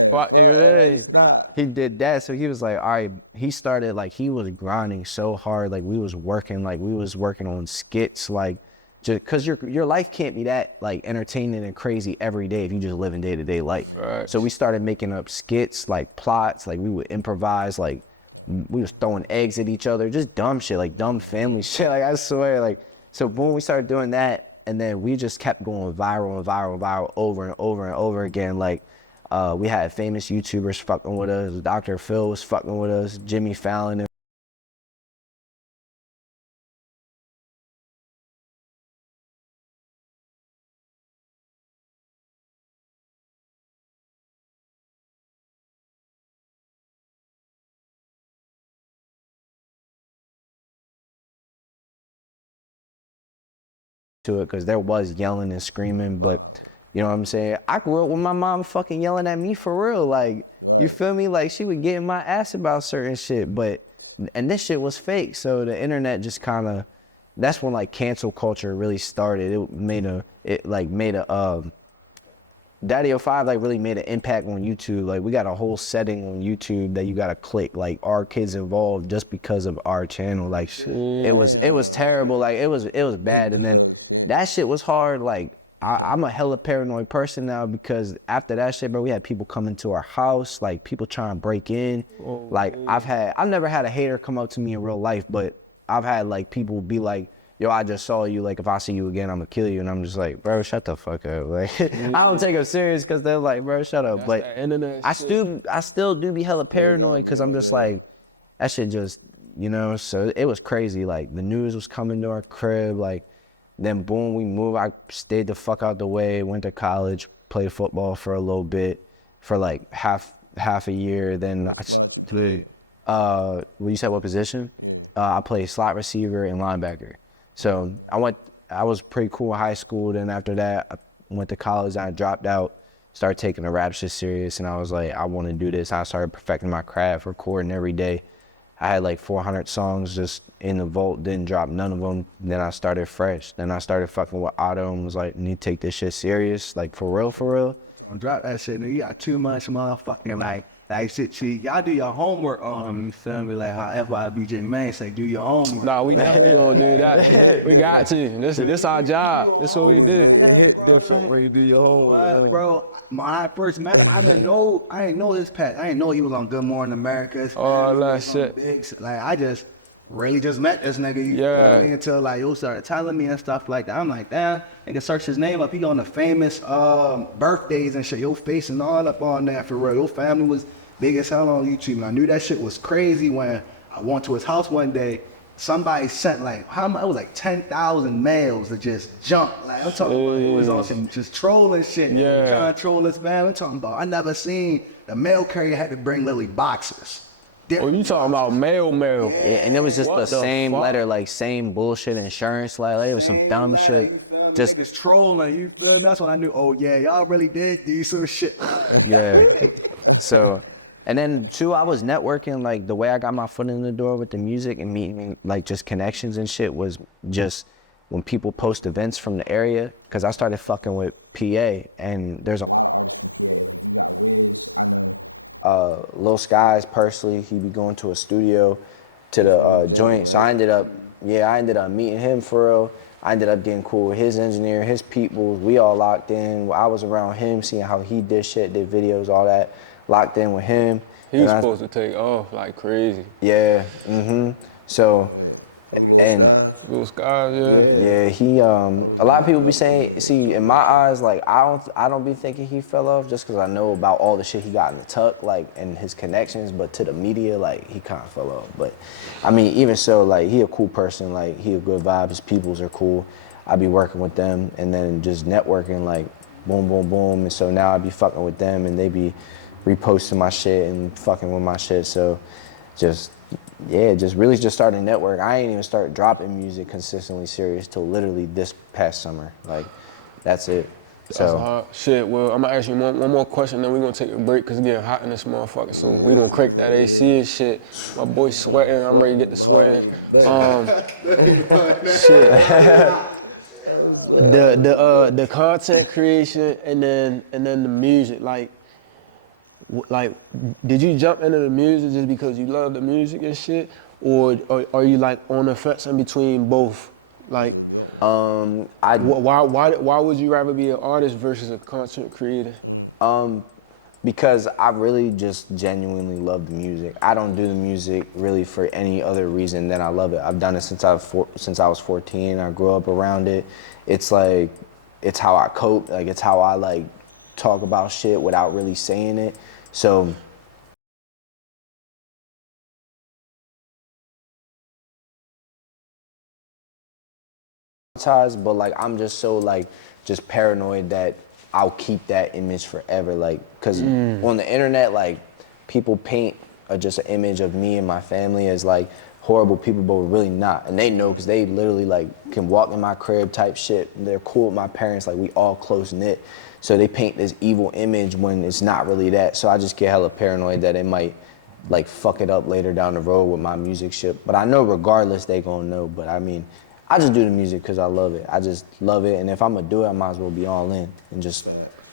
He did that. So he was like, all right, he started like, he was grinding so hard. Like we was working on skits, like, just cause your life can't be that like entertaining and crazy every day if you just live in day-to-day life. Right. So we started making up skits, like plots, like we would improvise, like we was throwing eggs at each other, just dumb shit, like dumb family shit. Like I swear, like, so boom, we started doing that, and then we just kept going viral and viral and viral over and over and over again. Like we had famous YouTubers fucking with us. Dr. Phil was fucking with us, Jimmy Fallon. To it, because there was yelling and screaming, but you know what I'm saying, I grew up with my mom fucking yelling at me for real, like, you feel me, like she would get in my ass about certain shit, and this shit was fake. So the internet just kind of, that's when like cancel culture really started. Daddy 05 like really made an impact on YouTube. Like we got a whole setting on YouTube that you gotta click, like our kids involved just because of our channel. Like it was terrible. Like it was bad. And then that shit was hard. Like I'm a hella paranoid person now, because after that shit, bro, we had people coming to our house, like people trying to break in. Like I've never had a hater come up to me in real life, but I've had like people be like, yo, I just saw you, like if I see you again, I'm gonna kill you. And I'm just like, bro, shut the fuck up. Like I don't take them serious, because they're like, bro, shut up. But I still do be hella paranoid, because I'm just like, that shit just, you know. So it was crazy. Like the news was coming to our crib, like Then boom, we moved. I stayed the fuck out the way, went to college, played football for a little bit, for like half a year. Then I played. Well, you said what position? I played slot receiver and linebacker. So I was pretty cool in high school. Then after that, I went to college and I dropped out, started taking the rap shit serious. And I was like, I want to do this. I started perfecting my craft, recording every day. I had like 400 songs just in the vault, didn't drop none of them. Then I started fresh. Then I started fucking with Otto and was like, need to take this shit serious, like for real, for real. Drop that shit, nigga. You got too much motherfucking like shit. See, y'all do your homework on you feel me? Like how FYBJ man say, do your homework. Nah, we definitely gonna do that. We got to. This our job. This what we do. Where you do your homework, bro. When I first met him, I didn't know this Pat. I didn't know he was on Good Morning America. All that shit. Like I just really just met this nigga. You feel me? Until like you started telling me and stuff like that. I'm like, damn, nigga, search his name up. He on the famous birthdays and shit. Your face and all up on that for real. Your family was big as hell on YouTube. And I knew that shit was crazy when I went to his house one day. Somebody sent like, it was like 10,000 mails to just jump. Like I'm talking about, it was on some just trolling shit. Yeah. Trying to troll this man. I'm talking about, I never seen the mail carrier had to bring Lily boxes. Oh, you talking about mail? Yeah, and it was just the same fuck? letter, like same bullshit insurance, like it was some dumb shit. Just trolling. You feel me? That's when I knew, oh yeah, y'all really did do some shit. Yeah. So, and then too, I was networking. Like the way I got my foot in the door with the music and meeting like just connections and shit was just when people post events from the area. Cause I started fucking with PA, and there's a Lil Skies personally, he be going to a studio to the joint. So I ended up meeting him for real. I ended up getting cool with his engineer, his people. We all locked in. I was around him, seeing how he did shit, did videos, all that. Locked in with him. He was supposed to take off like crazy. Yeah. So, and Blue skies, yeah, he a lot of people be saying, see, in my eyes, like I don't be thinking he fell off just because I know about all the shit he got in the tuck, like, and his connections, but to the media, like, he kind of fell off. But I mean, even so, like, he a cool person, like, he a good vibe, his peoples are cool. I be working with them and then just networking, like, boom, boom, boom. And so now I be fucking with them and they be reposting my shit and fucking with my shit. So just really just started a network. I ain't even start dropping music consistently serious till literally this past summer. Like, that's it. That's hard. Shit, well, I'm gonna ask you one more question, then we're gonna take a break, cause it's getting hot in this motherfucker. So we gonna crank that AC and shit. My boy's sweating, I'm ready to get to sweating. Shit. The content creation and then the music, like, did you jump into the music just because you love the music and shit, or are you like on the fence in between both? Like, why would you rather be an artist versus a content creator? Because I really just genuinely love the music. I don't do the music really for any other reason than I love it. I've done it since I was 14. I grew up around it. It's like, it's how I cope. Like, it's how I like talk about shit without really saying it. So but like I'm just so like just paranoid that I'll keep that image forever, like, cause on the internet, like, people paint just an image of me and my family as like horrible people, but we're really not, and they know, cause they literally like can walk in my crib type shit. They're cool with my parents, like we all close knit. So they paint this evil image when it's not really that. So I just get hella paranoid that it might like fuck it up later down the road with my music shit. But I know regardless they gonna know. But I mean, I just do the music because I love it. I just love it. And if I'm gonna do it, I might as well be all in and just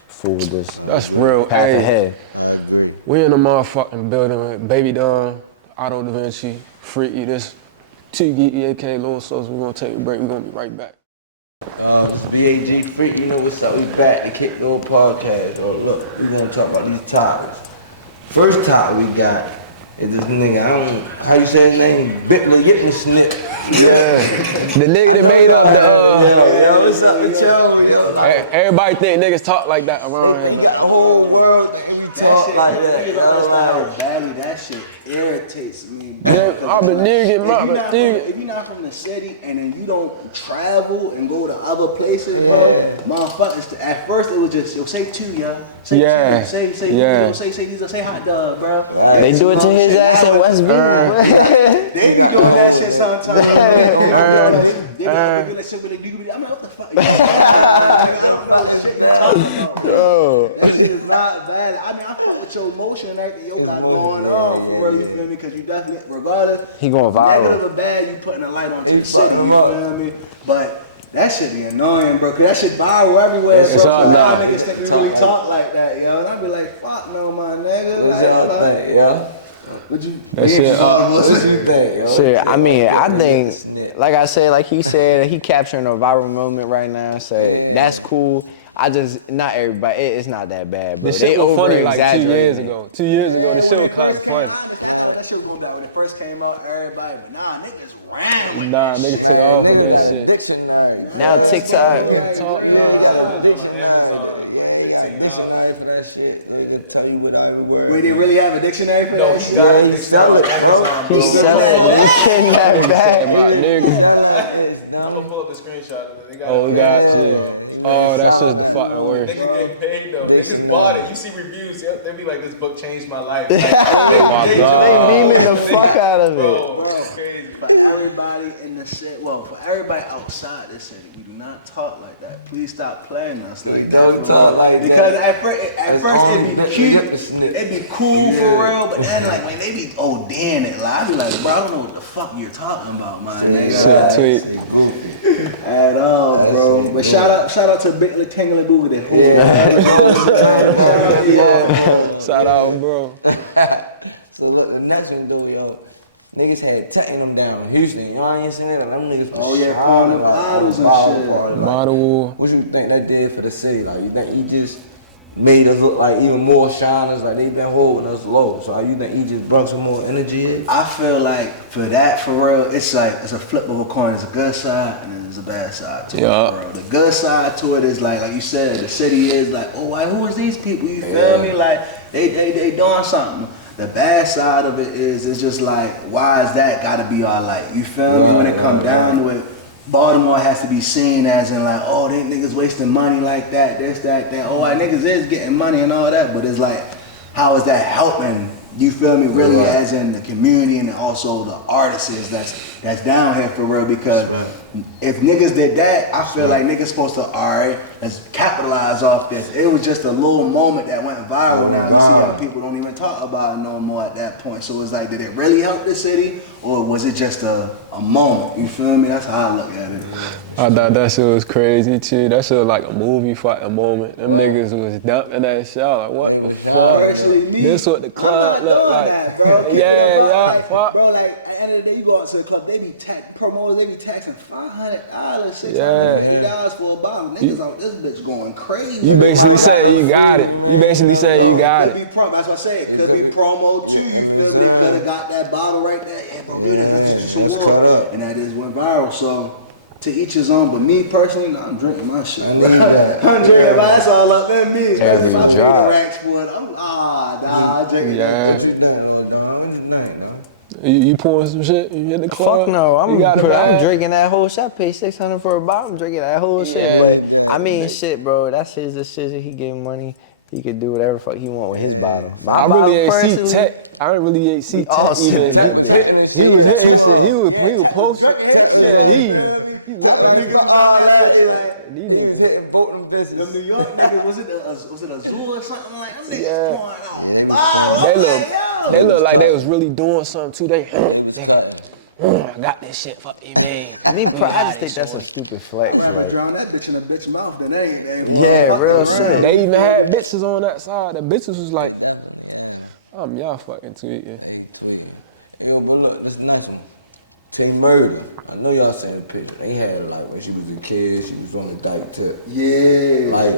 fool with this. That's real. Path ahead. I agree. We in the motherfucking building with Baby Don, Otto Da Vinci, Freaky, this T-Geeky, aka Lil Sosa. We're gonna take a break. We're gonna be right back. BAG Freak, you know what's up? We back to KickDoor podcast. Oh, look, we're gonna talk about these topics. First topic we got is this nigga, how you say his name? Bitler Yitten Snip. Yeah, the nigga that made up the Yo, what's up with y'all? Yo, like, Everybody think niggas talk like that around he here. got the whole world, every talk like that. Niggas don't understand how badly that shit irritates me. Yeah, I've been nigga, If you're not from the city and then you don't travel and go to other places, bro, motherfuckers. At first it was just say two, yeah. Say hot dog, bro. They do it to his ass in West Beach. They be doing that shit sometimes. They be doing that shit with a degree. I'm like, what the fuck? I don't know that shit you talking about. That shit is not bad. I mean, I fuck with your emotion and everything you got going on for real, you feel me? Because you definitely, regardless, He going viral. negative or bad, you putting a light onto the city, you feel me? But that shit be annoying, bro, cause that shit viral everywhere, bro. It's all Y'all now. niggas think we really talk like that, yo. And I be like, fuck no, my nigga. What's y'all think, yo? Would you? That shit What you think, yo? Shit, I mean, I think, like I said, like he said, he capturing a viral moment right now. So that's cool. I just, not everybody, it's not that bad, bro. This shit was funny like 2 over-exaggerating years it. ago. 2 years ago, this shit was kind of funny. I thought that shit was going back when it first came out, everybody, but nah, niggas ran with Nah, that niggas shit. took off with that shit. Dictionary. Now TikTok. Talk now. Dictionary for that shit. They can tell you what every word. Wait, they really have a dictionary for that shit? Yeah, he sell it, bro. He selling, he getting that back. About niggas. I'm gonna pull up the screenshot of it. They got Oh, we got you. Oh, that's just the fucking worst. Niggas getting paid though. Niggas bought it. You see reviews, they be like, this book changed my life. Oh my God. They beaming the fuck out of it. Bro, it's crazy. For everybody in the city, well, for everybody outside the city, we do not talk like that. Please stop playing us like that. Don't talk like that. Because at first only it'd be the cute, snip. it'd be cool for real, but then like when they be ODing it, like I be like, bro, I don't know what the fuck you're talking about, my nigga. Shit, tweet. At all, bro. But shout out to Big Lick Tingly Boogity. Shout out, bro. So look, the next one though, yo, niggas had taking them down in Houston. Y'all ain't seen that? Them niggas Oh, was yeah, shouting pouring them like, bottles and bottle shit. party, like, Bottle war. what you think that did for the city? Like, you think he just made us look like even more shiners? Like, they been holding us low. So you think he just brought some more energy in? I feel like for that, for real, it's like it's a flip of a coin. There's a good side and then there's a bad side to Yeah. it, bro. The good side to it is like you said, the city is like, oh, like, who is these people? You feel me? Like they doing something. The bad side of it is it's just like, why is that gotta be our light? You feel me? When it come down to it, Baltimore has to be seen as in like, oh, they niggas wasting money like that, this, that. Oh, like, niggas is getting money and all that, but it's like, how is that helping? You feel me? Really, as in the community and also the artists that's down here for real. Because if niggas did that, I feel like niggas supposed to, all right, let's capitalize off this. It was just a little moment that went viral. Now you see how people don't even talk about it no more at that point. So it's like, did it really help the city, or was it just a moment? You feel me? That's how I look at it. I thought that shit was crazy too. That shit was like a movie fucking moment. Them niggas was dumping that shit. I was like, what the fuck? Personally, me, This what the club I'm not look doing like. that, bro. Yeah, Like, fuck. bro, like at the end of the day, you go out to the club, they be promoters, they be taxing $500, $650 for a bottle. Niggas out this bitch going crazy. You basically say you got it. You basically say you got Could it. be promo. That's what I say. It could be promo too. You feel me? They could have got that bottle right there. Yeah, bro, do this. Let's just some water. And that just went viral. So to each his own. But me personally, nah, I'm drinking my shit. I need that. I'm drinking my. That's all up in me. Every If I'm drinking drop. racks for it, I'm I'm drinking. Yeah. What you think, little dog? What you think, dog? You pouring some shit? You in the club? Fuck no, You got it I'm bad? drinking that whole shit. I paid $600 for a bottle. I'm drinking that whole shit. But I mean, shit, bro. That's his decision. He gave money. He could do whatever the fuck he want with his bottle. My I bottle really ain't see personally- Tech. I didn't really ain't see all Tech even. sipping He was hitting shit. He was posting. Yeah, he looking. Niggas was out there like. These He was niggas. hitting both them Them bitches. New York niggas, was it a zoo or something like that? Them niggas Yeah. pouring out bottles. They I'm look. like, yo. They look like they was really doing something too. They got. I got this shit for you, man. I just think that's a stupid flex. I'd rather Like, drown that bitch in a bitch mouth than they yeah, real fucking shit. They even had bitches on that side. The bitches was like, y'all fucking tweaking. Yo, but look, this is the next one. Tay Murder. I know y'all seen the picture. They had her like when she was a kid, she was on the dyke tip. Yeah. Like,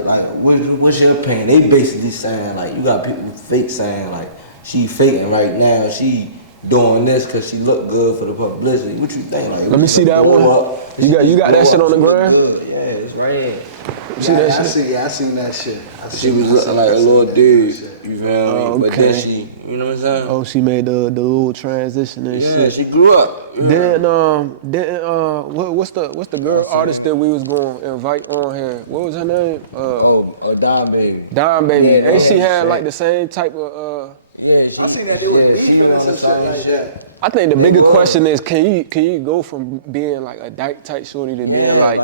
what's your opinion? They basically saying like, you got people fake saying like, she faking right now. She doing this because she look good for the publicity. What you think? Like, Let me see that one. You got that shit on the ground? Good. Yeah, it's right here. You see that shit? I seen that shit. She was looking like a little dude. You feel me? But then okay. she, you know what I'm saying? Oh, she made the little transition and Yeah, shit. she grew up. Yeah. What's the girl artist that we was gonna invite on here? What was her name? Dime Baby. Dime Baby. Yeah, and she had shit. like the same type of Yeah, I seen that they was beefing and some shit like that. I think the bigger question is can you go from being like a dyke type shorty to being like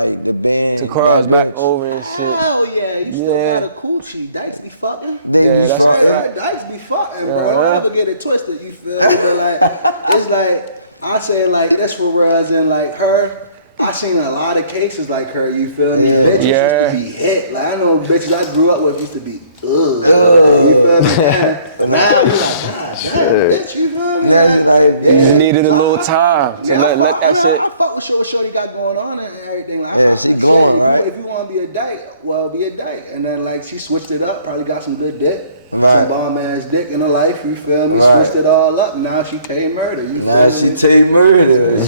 to cross back over and shit? Hell yeah, you still Yeah. got a coochie. Dykes be fucking. Yeah, that's a fact. Dykes be fucking, bro. Don't ever get it twisted, you feel me? But like, it's like, I say like this for real, as in like her, I seen a lot of cases like her, you feel me? Bitches used to be hit. Like I know bitches I grew up with used to be ugh. You feel me? Now you like, bitch, you feel me? You just needed a little time to let that shit. I fuck with what shorty got going on and everything. Like, I was like, shit, if you want to be a dyke, well, be a dyke. And then like she switched it up, probably got some good dick. Some bomb ass dick in her life, you feel me? Switched it all up. Now she take murder, you feel Now me? she take murder.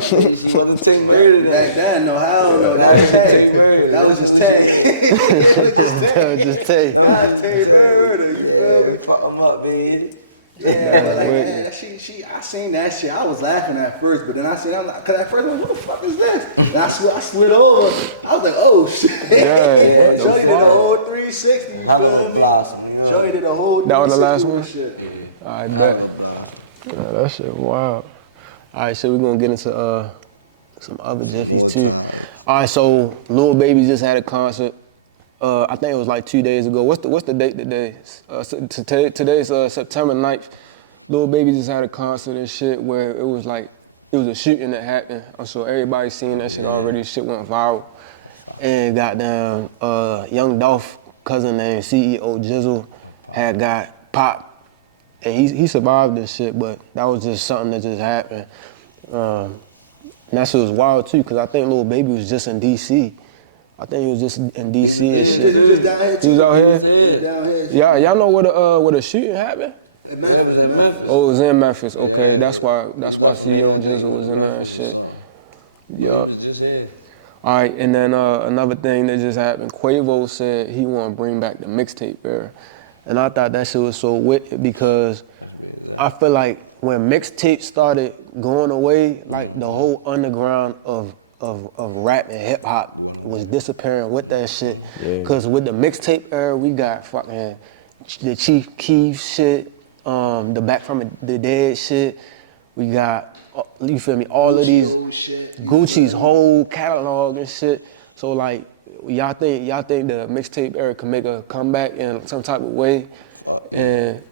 She want to take murder. Back then, no, hell no. That was Tay. That was just Tay. That was just Tay. That was Tay murder, you feel me? Fuck 'em up, baby. Yeah, but like, man, I seen that shit. I was laughing at first, but then I seen, cause at first I was like, what the fuck is this? And I slid over. I was like, oh shit. Yeah, Shorty did a whole 360, you feel me? Shorty did a whole 360. That was the last one? Shit. I bet. Yeah, that shit wild. All right, so we're gonna get into some other Jiffies too. All right, so Lil Baby just had a concert. I think it was like 2 days ago. What's the date today? Today's September 9th. Lil Baby just had a concert and shit where it was a shooting that happened. I'm sure everybody's seen that shit already. Shit went viral. And goddamn, Young Dolph, cousin named CEO Jizzle, had got popped. And he survived this shit, but that was just something that just happened. And that shit was wild too, because I think Lil Baby was just in DC. I think he was just in DC and shit. He was just down here too. He was out here? Yeah. Down here. Yeah, y'all know where the shooting happened? In Memphis. Oh, it was in Memphis. Okay, that's why CEO Jizzle was in there and shit. Yup. All right, and then another thing that just happened. Quavo said he want to bring back the mixtape era, and I thought that shit was so wicked because I feel like when mixtapes started going away, like the whole underground of rap and hip hop was disappearing with that shit. Cause with the mixtape era, we got fucking the Chief Keef shit, the Back from the Dead shit. We got, you feel me, all of these Gucci's whole catalog and shit. So like, y'all think the mixtape era can make a comeback in some type of way? And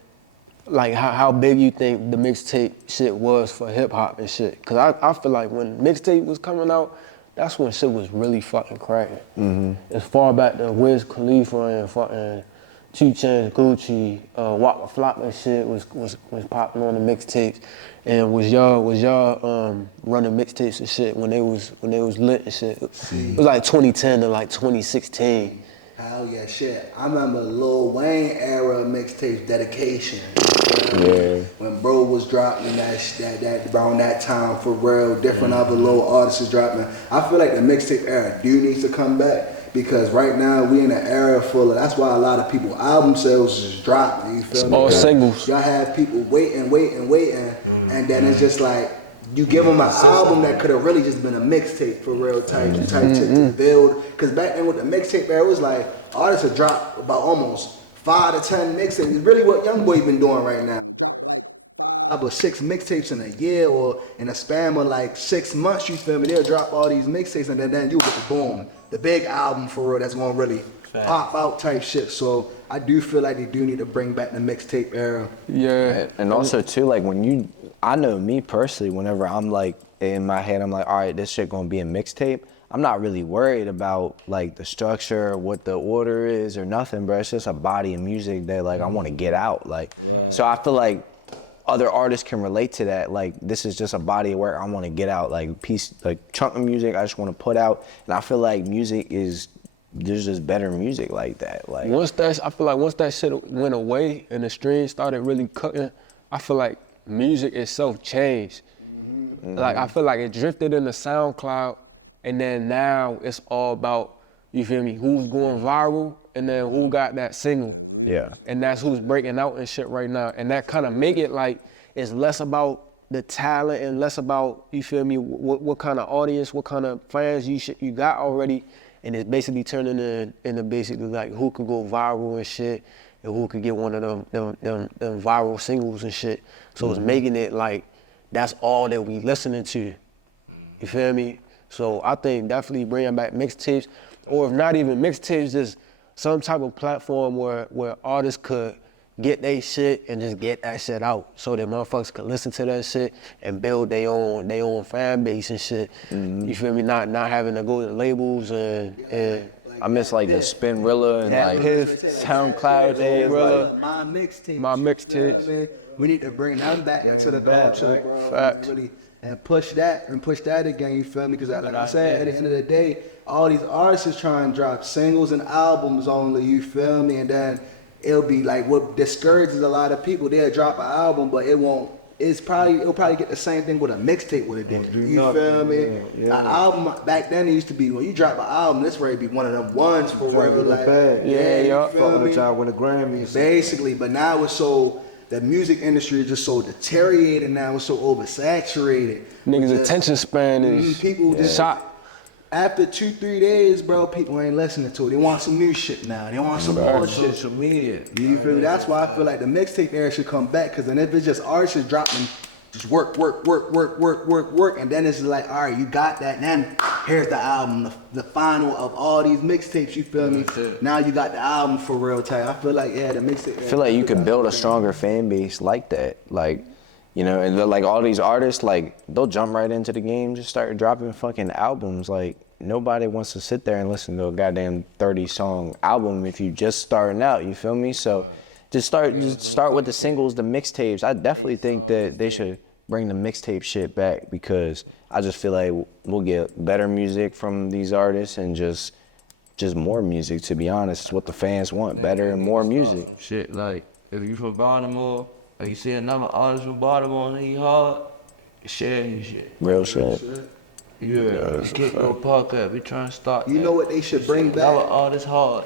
like how big you think the mixtape shit was for hip hop and shit? Cause I feel like when mixtape was coming out, that's when shit was really fucking cracking. As far back to Wiz Khalifa and fucking 2 Chainz, Gucci, Waka Flocka and shit was popping on the mixtapes. And was y'all running mixtapes and shit when they was lit and shit? It was like 2010 to like 2016. Hell yeah, shit. I remember Lil Wayne era mixtape Dedication. Yeah. When bro was dropping that around that time for real, different other little artists is dropping. I feel like the mixtape era needs to come back because right now we in an era full of, that's why a lot of people album sales is dropping. You feel me? All singles. Y'all have people waiting, and then it's just like you give them an album that could have really just been a mixtape for real type to build. Because back then with the mixtape era, it was like artists would drop about almost 5 to 10 mixtapes. It's really what YoungBoy been doing right now. About 6 mixtapes in a year or in a span of like 6 months, you feel me? They'll drop all these mixtapes and then you get the boom, the big album for real that's gonna really pop out type shit. So I do feel like they do need to bring back the mixtape era. Yeah. And also too, like I know me personally, whenever I'm like in my head, I'm like, all right, this shit gonna be a mixtape. I'm not really worried about like the structure, what the order is or nothing, bro. It's just a body of music that like I wanna get out. Like, so I feel like other artists can relate to that. Like, this is just a body of work I wanna get out, like chunk of music I just wanna put out. And I feel like there's just better music like that. Like I feel like once that shit went away and the streams started really cutting, I feel like music itself changed. Like I feel like it drifted into SoundCloud, and then now it's all about, you feel me, who's going viral, and then who got that single. Yeah. And that's who's breaking out and shit right now. And that kind of make it like, it's less about the talent and less about, you feel me, what kind of audience, what kind of fans you got already. And it's basically turning into basically like who can go viral and shit, and who could get one of them viral singles and shit. So it's making it like, that's all that we listening to. You feel me? So I think definitely bringing back mixtapes, or if not even mixtapes, just some type of platform where artists could get they shit and just get that shit out, so that motherfuckers could listen to that shit and build their own fan base and shit. You feel me? Not having to go to labels and I miss like the Spinrilla and like SoundCloud days. Like, my mixtapes. My mixtapes. You know what I mean? We need to bring them back to the culture, Facts. really, and push that again. You feel me? Because like I said, at the end of the day, all these artists is trying to drop singles and albums only. You feel me? And then it'll be like what discourages a lot of people. They'll drop an album, but it won't. It'll probably get the same thing with a mixtape would have did. You feel me? An album back then it used to be when you drop an album, this way be one of them ones for real. Like, yeah. Fucking with y'all with a Grammy. Basically, but now it's so, the music industry is just so deteriorated now. It's so oversaturated. Niggas' attention span is people just shot. after 2-3 days, bro. People ain't listening to it. They want some new shit now. They want some more shit. Social media. You feel me? That's why I feel like the mixtape era should come back. Cause then if it's just artists dropping, just work, and then it's like, all right, you got that. And then here's the album, the final of all these mixtapes. You feel me? Now you got the album for real type. I feel like the mixtape. I feel like you could build a stronger fan base like that. Like, you know, and like all these artists, like they'll jump right into the game, just start dropping fucking albums. Like nobody wants to sit there and listen to a goddamn 30-song album if you just starting out. You feel me? So just start with the singles, the mixtapes. I definitely think that they should bring the mixtape shit back, because I just feel like we'll get better music from these artists and just more music. To be honest, it's what the fans want, better and more music. Shit, like if you from Baltimore, or you see another artist from Baltimore and he hard, share his shit. Real shit. Yeah, KickDoor podcast. We trying to start. You know what they should bring back? Our artist hard.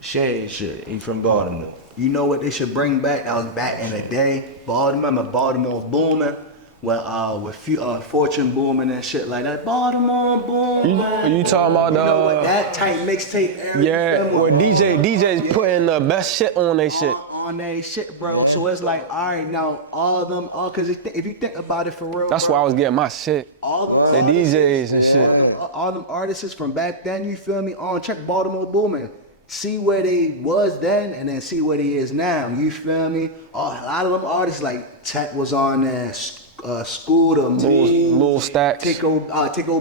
Share his shit. He from Baltimore. You know what they should bring back? That was back in the day. Remember Baltimore was booming? Well, with Fortune booming and shit like that. Baltimore booming. You talking about You know what, that type mixtape era. yeah, where DJs putting the best shit on they shit. On their shit, bro. So it's like, all right, now all of them, cause if you think about it for real, That's bro, why I was getting my shit. all The them DJs and shit. all them artists from back then, you feel me? Check Baltimore booming. See where they was then, and then see where they is now. You feel me? A lot of them artists like Tech was on there, Scooter, Lil Stacks. Tickle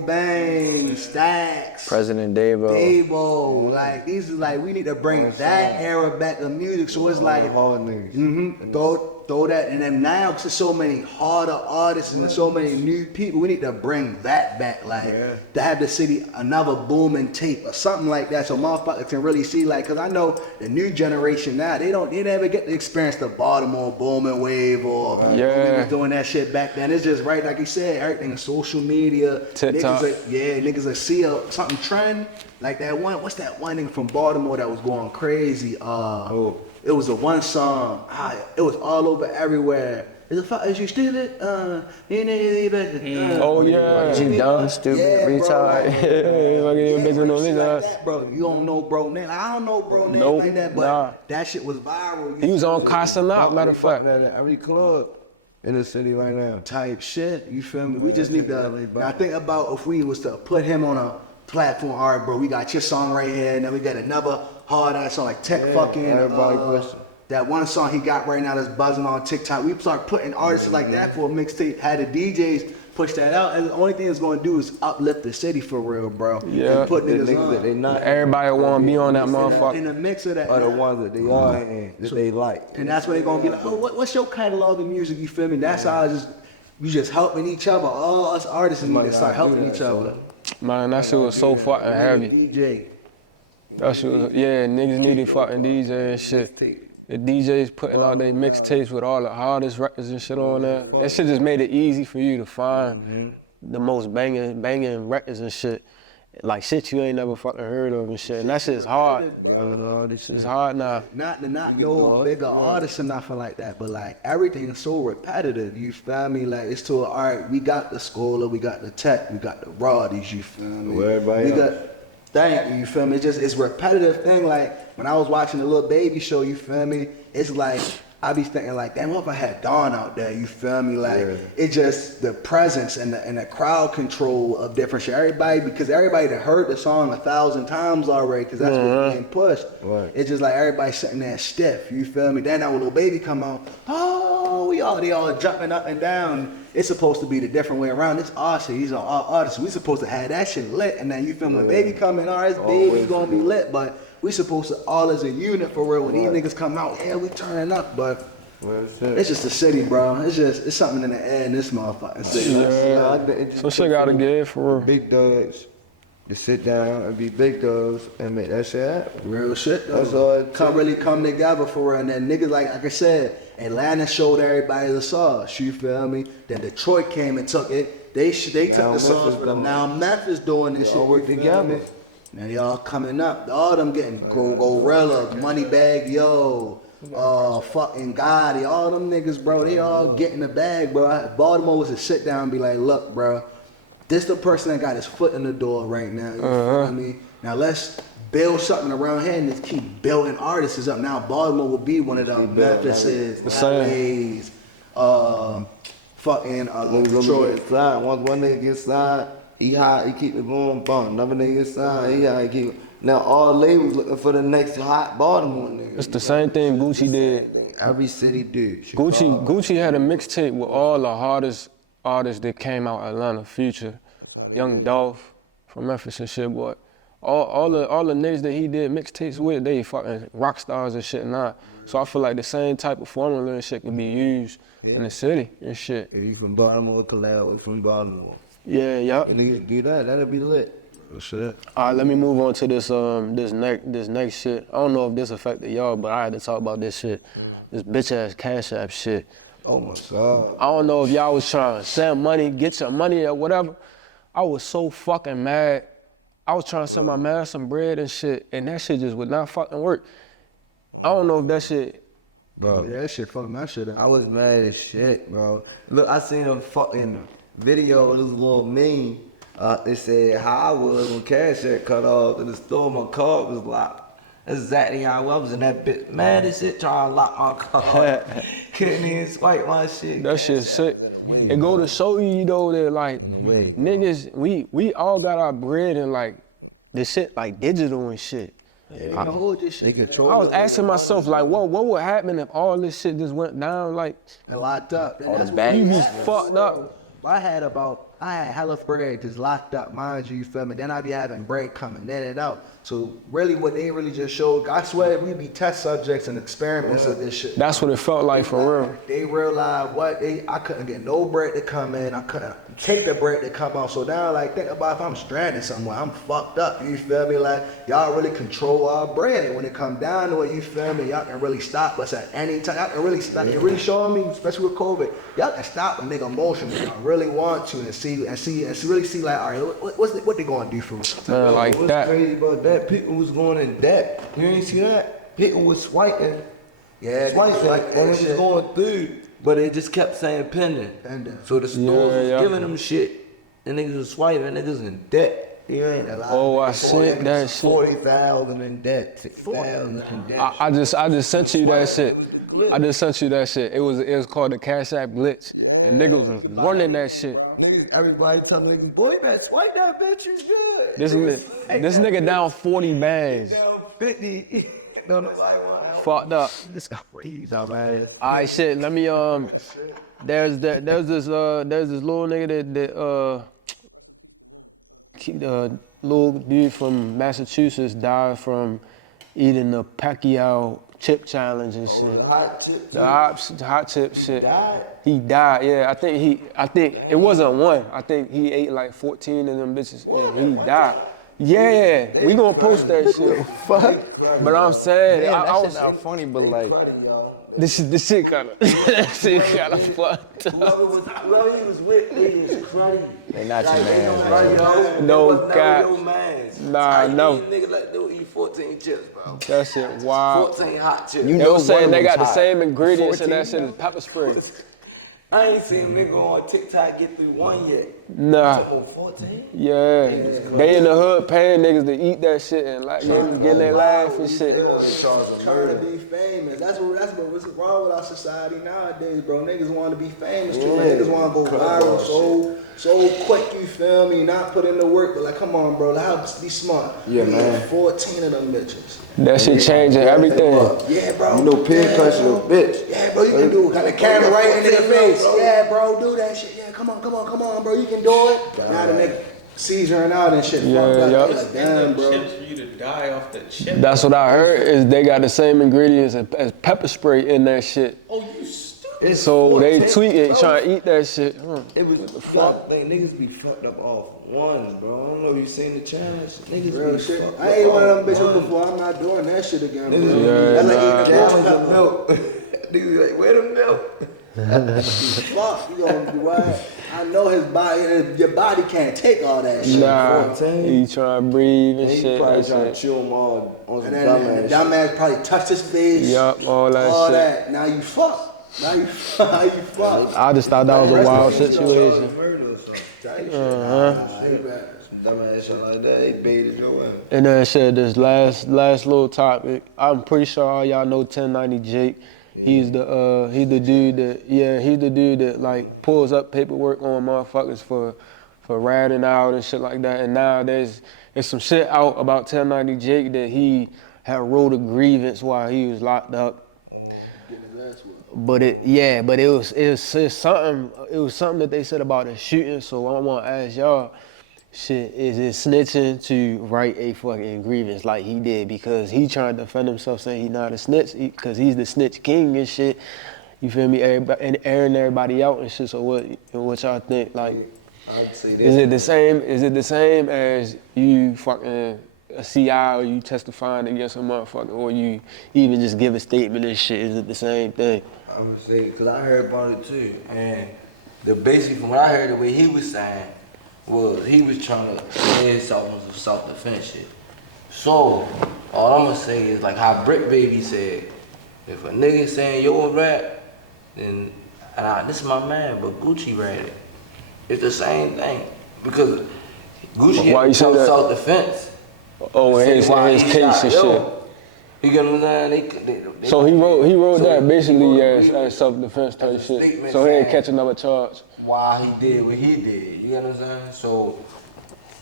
Bang, Stacks, President Davo. like these is like, we need to bring that era back of music. So it's like, throw that, and then now there's so many harder artists and so many new people. We need to bring that back, like to have the city another booming tape or something like that, so motherfuckers can really see. Like, cause I know the new generation now, they never get to experience the Baltimore booming wave or niggas doing that shit back then. It's just right, like you said, everything social media. TikTok. Niggas will see something trend like that one. What's that one thing from Baltimore that was going crazy? It was a one song. It was all over everywhere. As you steal it, Oh yeah. You dumb, stupid, retard. Bro, you don't know bro name. I don't know bro name Nope, like that, but that shit was viral. He was on Casa Knock, matter of fact. At every club in the city right now. Type shit. You feel me? We just need to. Now think about if we was to put him on a platform. All right, bro, we got your song right here, and then we got another hard ass song like Tech that one song he got right now that's buzzing on TikTok. We start putting artists like that for a mixtape. Had the DJs push that out, and the only thing it's gonna do is uplift the city for real, bro. Yeah. And put niggas on. They not Everybody wanna be on that In motherfucker. the mix of that. are the ones that they are in, that they like. And that's where they gonna be like, oh, what's your catalog of music? You feel me? That's how we just helping each other. All us artists need to start helping each other. Man, that shit was so fucking heavy. DJ. That shit was, niggas needed fucking DJ and shit. The DJs putting out their mixtapes with all the hardest records and shit on there. That shit just made it easy for you to find the most banging records and shit. like shit you ain't never fucking heard of and shit. And that shit's hard. It's hard now. Not no bigger artists or nothing like that, but like everything is so repetitive. You feel me? Like it's to all right. We got the Scholar, we got the Tech, we got the Roddies. You feel me? We got. Thank you. You feel me? It's repetitive thing. Like when I was watching the Little Baby show, you feel me? It's like I be thinking like, damn, what if I had Dawn out there? You feel me? Like it just the presence and the crowd control of different shit. Because everybody that heard the song 1,000 times already, because that's what's being pushed. Right. It's just like everybody sitting there stiff. You feel me? Then that Little Baby they all jumping up and down. It's supposed to be the different way around. It's our shit. These are our artists. We supposed to have that shit lit, and then you feel me? When Baby come in, all right, Baby gonna be lit, but we supposed to all as a unit for real. When these niggas come out, yeah, we turning up, but it's just the city, bro. It's something in the air in this motherfucking city. So shit gotta give for real. Big dogs. To sit down and be big dogs and make that shit happen. Real shit though. That's all it can't really come together for real. And then niggas like I said, Atlanta showed everybody the sauce. You feel me? Then Detroit came and took it. They took the sauce from them. Now Memphis doing this shit. Work together. Now y'all coming up. All them getting Gorilla, Moneybag Yo, fucking Gotti, all them niggas, bro. They all getting the bag, bro. Baltimore was to sit down and be like, look, bro. This the person that got his foot in the door right now. You feel me? Now let's build something around here and just keep building artists up. Now Baltimore will be one of them. Memphis's, LA's, fucking Detroit. Once one nigga gets signed, he hot, he keep it going, bump. Another nigga gets signed, he hot, he keep it. Now all labels looking for the next hot Baltimore nigga. It's the same thing Gucci did. Every city did. Gucci had a mixtape with all the hardest artists that came out of Atlanta, Future, Young Dolph from Memphis and shit, boy. All the niggas that he did mixtapes with, they fucking rock stars and shit now. So I feel like the same type of formula and shit can be used in the city and shit. Yeah, he from Baltimore, collab from Baltimore. Yeah, yup. Do that, that'll be lit. Shit. All right, let me move on to this next shit. I don't know if this affected y'all, but I had to talk about this shit. This bitch ass Cash App shit. Oh my God. I don't know if y'all was trying to send money, get your money or whatever. I was so fucking mad. I was trying to send my man some bread and shit, and that shit just would not fucking work. I don't know if that shit. Bro, yeah, that shit fucked my shit up. I was mad as shit, bro. Look, I seen a fucking video of this little meme. It said how I was when Cash App cut off in the store, my card was locked. That's exactly how I was in that bitch. Man, this shit trying to lock my card. Couldn't even swipe my shit. That shit's sick. It go to show you though that like niggas, we all got our bread and like this shit like digital and shit. Yeah, I hold this shit. I was asking myself like, what would happen if all this shit just went down like and locked up? All this bag. You be fucked up. I had hella bread just locked up, mind you feel me? Then I be having bread coming in and out. So really what they really just showed, I swear we be test subjects and experiments of this shit. That's what it felt like for real. They realized I couldn't get no bread to come in, I couldn't take the bread to come out. So now like think about if I'm stranded somewhere, I'm fucked up, you feel me? Like y'all really control our bread. When it come down to it, you feel me? Y'all can really stop us at any time. Y'all can really stop. You're really showing me, especially with COVID, y'all can stop a nigga motion if y'all really want to and really see like, all right, what they gonna do for us? Like What's that. crazy about that? People was going in debt. You ain't see that? People was swiping. Yeah, Swiping like when it was going through, but it just kept saying pending. So the stores was giving them shit, and niggas was swiping, niggas in debt. You ain't a lot. Oh, I sent that shit. 40,000 in debt, 60,000 in debt. I just sent you that shit. I just sent you that shit. It was called the Cash App glitch, and niggas was running that shit. Everybody telling me, boy, that swipe that bitch is good. This nigga down 40 bands. Down 50. No, nobody want Fucked up. This got freeze out, man. All right, shit. Let me there's this little nigga the little dude from Massachusetts died from eating the Pacquiao chip challenge and shit. The hot chip shit. He died. Yeah, I think it wasn't one. I think he ate like 14 of them bitches and he died. Yeah, we gonna post that shit. Fuck. But I'm saying, Damn, I that shit was, not funny, but like, this shit kinda, this shit kinda fucked up. Whoever he was with, he was cruddy. they not your Like, they mans, don't bro. like y'all. No It was never cap. your mans. Nah, no. Nigga like they'll eat 14 chips, bro. That shit wild. 14 hot chips. You They know was saying one they was got the hot. same ingredients in 14, that shit as pepper spray. I ain't seen a nigga on TikTok get through one yet. Nah, On 14? yeah. They in the hood paying niggas to eat that shit and like getting their laugh and shit. Trying to be famous. That's what's wrong with our society nowadays, bro. Niggas want to be famous too much. Niggas want to go viral so quick, you feel me? Not put in the work, but like, come on, bro. Let's be smart. Yeah, man. 14 of them bitches. That shit changing everything. Yeah, bro. You know, peer pressure, bro. bitch. Yeah, bro, you can do it. Got the camera right in their face. Yeah, bro, do that shit. Yeah, come on, bro. You can do it. Now the nigga seizuring out and shit. Yeah, fucked yup. up. Like, damn, bro. Chips for you to die off the chip. That's what I heard is they got the same ingredients as pepper spray in that shit. Oh, you stupid. So they tweet it, trying to eat that shit. It was the fuck. Like, niggas be fucked up off ones, bro. I don't know if you seen the challenge. Niggas Real be shit. fucked I up ain't one of them off bitches ones. before. I'm not doing that shit again, bro. Yeah, That's like nah. eating Challenge gallons of of milk. Niggas be like, where the milk? Fuck, you gonna do what? I know your body can't take all that shit. Nah, 14. he trying to breathe and And he shit. probably That trying to shit. chew them all on some And then the dumbass probably touched his face. Yup, all that all shit. that. Now you fuck. Now you fuck. I just thought that was a wild situation. Murder or something. Some dumbass shit like that. They baited your ass. And then shit, this last little topic. I'm pretty sure all y'all know 1090 Jake. He's the dude that like pulls up paperwork on motherfuckers for ratting out and shit like that. And now there's some shit out about 1090 Jake that he had wrote a grievance while he was locked up. But it was something that they said about the shooting. So I want to ask y'all, shit, is it snitching to write a fucking grievance like he did? Because he trying to defend himself saying he not a snitch because he's the snitch king and shit. You feel me? Everybody, and airing everybody out and shit. So what y'all think? Like, I'd say is it the same? Is it the same as you fucking a CI or you testifying against a motherfucker or you even just give a statement and shit? Is it the same thing? I would say, because I heard about it too. And basically from what I heard, the way he was saying was he was trying to say himself on some self-defense shit. So, all I'm going to say is like how Brick Baby said, if a nigga saying yo a rap, then, this is my man, but Gucci read it. It's the same thing. Because Gucci Why you had say that? self-defense. Oh, in his case and shit. You get what I'm saying? They So he wrote so that basically he as wrote self-defense type as a shit. statement So he ain't saying- catch another charge. why he did what he did. You get what I'm saying? So,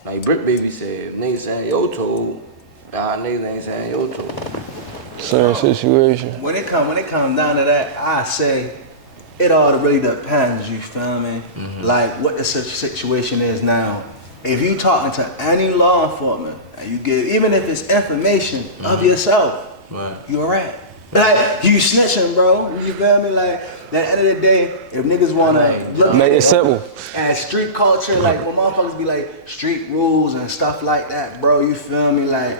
like Brick Baby said, if niggas saying yo told, nah, niggas ain't saying yo told. Same situation. When it come down to that, I say it all really depends. You feel me? Like what the situation is now. If you talking to any law enforcement and you give, even if it's information of yourself, Right. you a rat. Like you snitching, bro. You feel me? Like at the end of the day, if niggas wanna look Make at it simple. and street culture, like when motherfuckers be like street rules and stuff like that, bro, you feel me? Like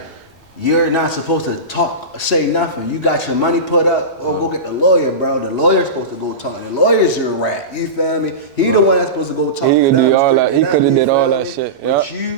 you're not supposed to say nothing. You got your money put up, go get the lawyer, bro. The lawyer's supposed to go talk. The lawyer's your rat, you feel me? He the one that's supposed to go talk. He to could them, do all straight that. to He them, could have you did all feel that me? shit. But Yep. you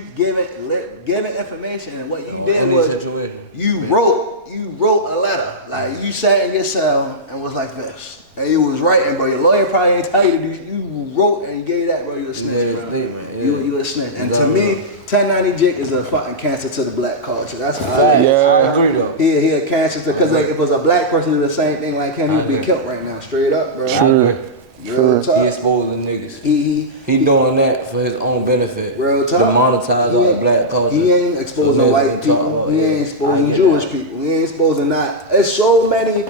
giving information, and what you did any was situation. you wrote a letter. Like you sat in your cell and was like this. And you was writing, bro. Your lawyer probably ain't tell you to do. You wrote and gave that, bro. You a snitch, gave a bro. statement, yeah. You a snitch. And to me, 1090 Jake is a fucking cancer to the black culture. That's how I Facts. Yeah. I agree though. he a cancer to, because like if it was a black person do the same thing like him, he'd be killed right now, straight up, bro. True. Real He talk. exposing niggas. He doing that for his own benefit. real talk. To monetize He all ain't- the black culture. He ain't exposing So niggas white can talk people. about, He yeah. ain't I exposing get Jewish that. people. He ain't exposing that. There's so many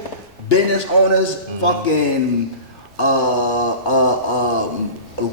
business owners, fucking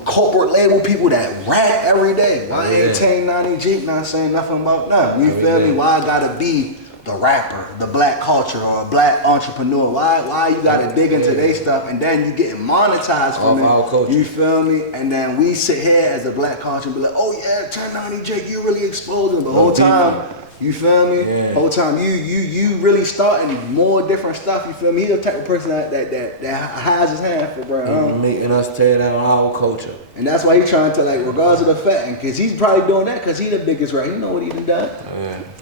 corporate label people that rap every day. Why ain't 1090 Jake not saying nothing about that? You feel me? Why I gotta be the rapper, the black culture, or a black entrepreneur? Why you gotta dig into their stuff and then you getting monetized from it? You feel me? And then we sit here as a black culture and be like, oh yeah, turn on EJ, you really exposing the whole time. You feel me? Yeah. Whole time you really starting more different stuff. You feel me? He's the type of person that hides his hand for, bro. Making us tear down our culture. And that's why he's trying to, like, regardless of the fact, because he's probably doing that because he's the biggest, right? You know what he done done.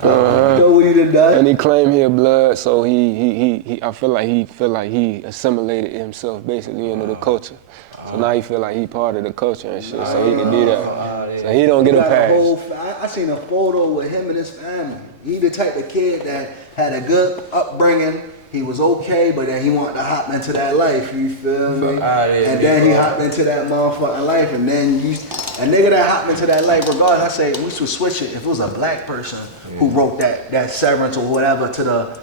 You know what he done done. And he claimed he a blood, so I feel like he assimilated himself basically into the culture. So now he feel like he part of the culture and shit, so he can do that. So he don't get a pass. I seen a photo with him and his family. He the type of kid that had a good upbringing. He was okay, but then he wanted to hop into that life, you feel me? And then he hopped into that motherfucking life, and then a nigga that hopped into that life, regardless, I say, we should switch it. If it was a black person who wrote that severance or whatever to the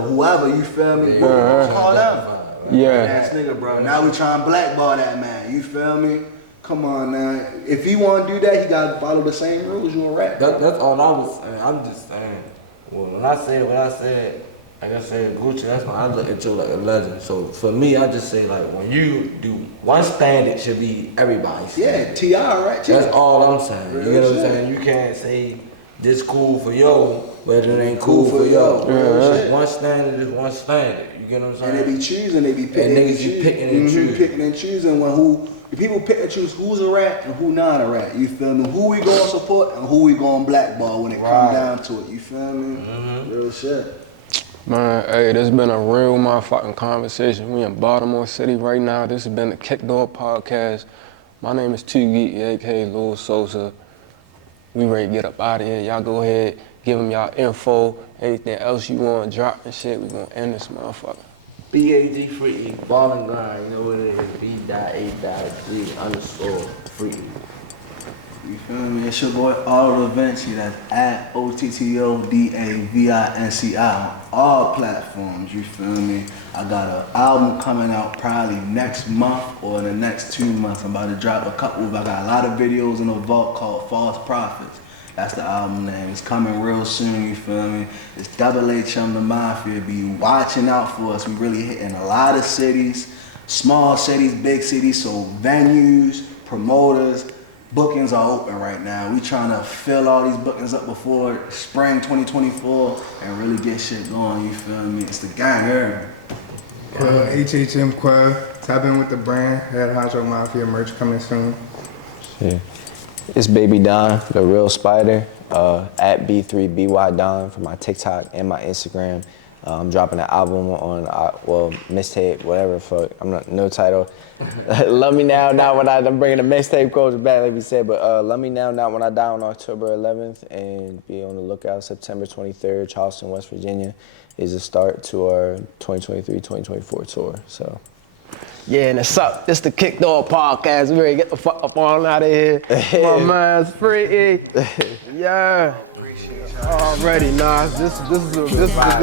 whoever, you feel me? Call them. Yeah. Ass nigga, bro. Now we trying to blackball that man, you feel me? Come on now. If he want to do that, he got to follow the same rules you a rap. That's all I was saying. I'm just saying, well, when I said what I said, like I said, Gucci, that's when I look at you like a legend. So for me, I just say, like, when you do one standard, should be everybody's standard. Yeah, T.I., right? That's all I'm saying. You get what I'm saying? You can't say this cool for yo, but it ain't cool for yo. One standard is one standard. You get what I'm saying? And they be choosing, they be picking. And niggas be picking and choosing. Picking and choosing the people pick and choose who's a rat and who not a rat. You feel me? Who we gonna support and who we gonna blackball when it comes down to it. You feel me? Real shit. Man, hey, this has been a real motherfucking conversation. We in Baltimore City right now. This has been the KickDoor podcast. My name is Tugeek, aka Lil Sosa. We ready to get up out of here. Y'all go ahead, give them y'all info, anything else you want to drop and shit. We gonna end this motherfucker. BAD free, ball and grind, you know what it is, B.A.3_free. You feel me? It's your boy Otto Vinci. That's at OTTODAVINCI on all platforms. You feel me? I got an album coming out probably next month or in the next 2 months. I'm about to drop a couple. I got a lot of videos in the vault called False Prophets. That's the album name. It's coming real soon, you feel me? It's Double H the Mafia. Be watching out for us. We really hitting a lot of cities, small cities, big cities, so venues, promoters, bookings are open right now. We trying to fill all these bookings up before spring 2024 and really get shit going, you feel me? It's the gang here. HHM Quad, tap in with the brand, Head Honcho Mafia merch coming soon. Yeah. It's Baby Don, the real spider, at B3BY Don for my TikTok and my Instagram. I'm dropping an album on, mixtape, whatever the fuck. I'm not, no title. Love Me Now, Not When I'm bringing the mixtape culture back, like we said, but Love Me Now, Not When I Die on October 11th, and be on the lookout September 23rd, Charleston, West Virginia, is the start to our 2023-2024 tour, so. Yeah, and it's up. This the KickDoor podcast. We ready to get the fuck up on out of here. My man's free. Yeah. Already, Nas. This is a good one.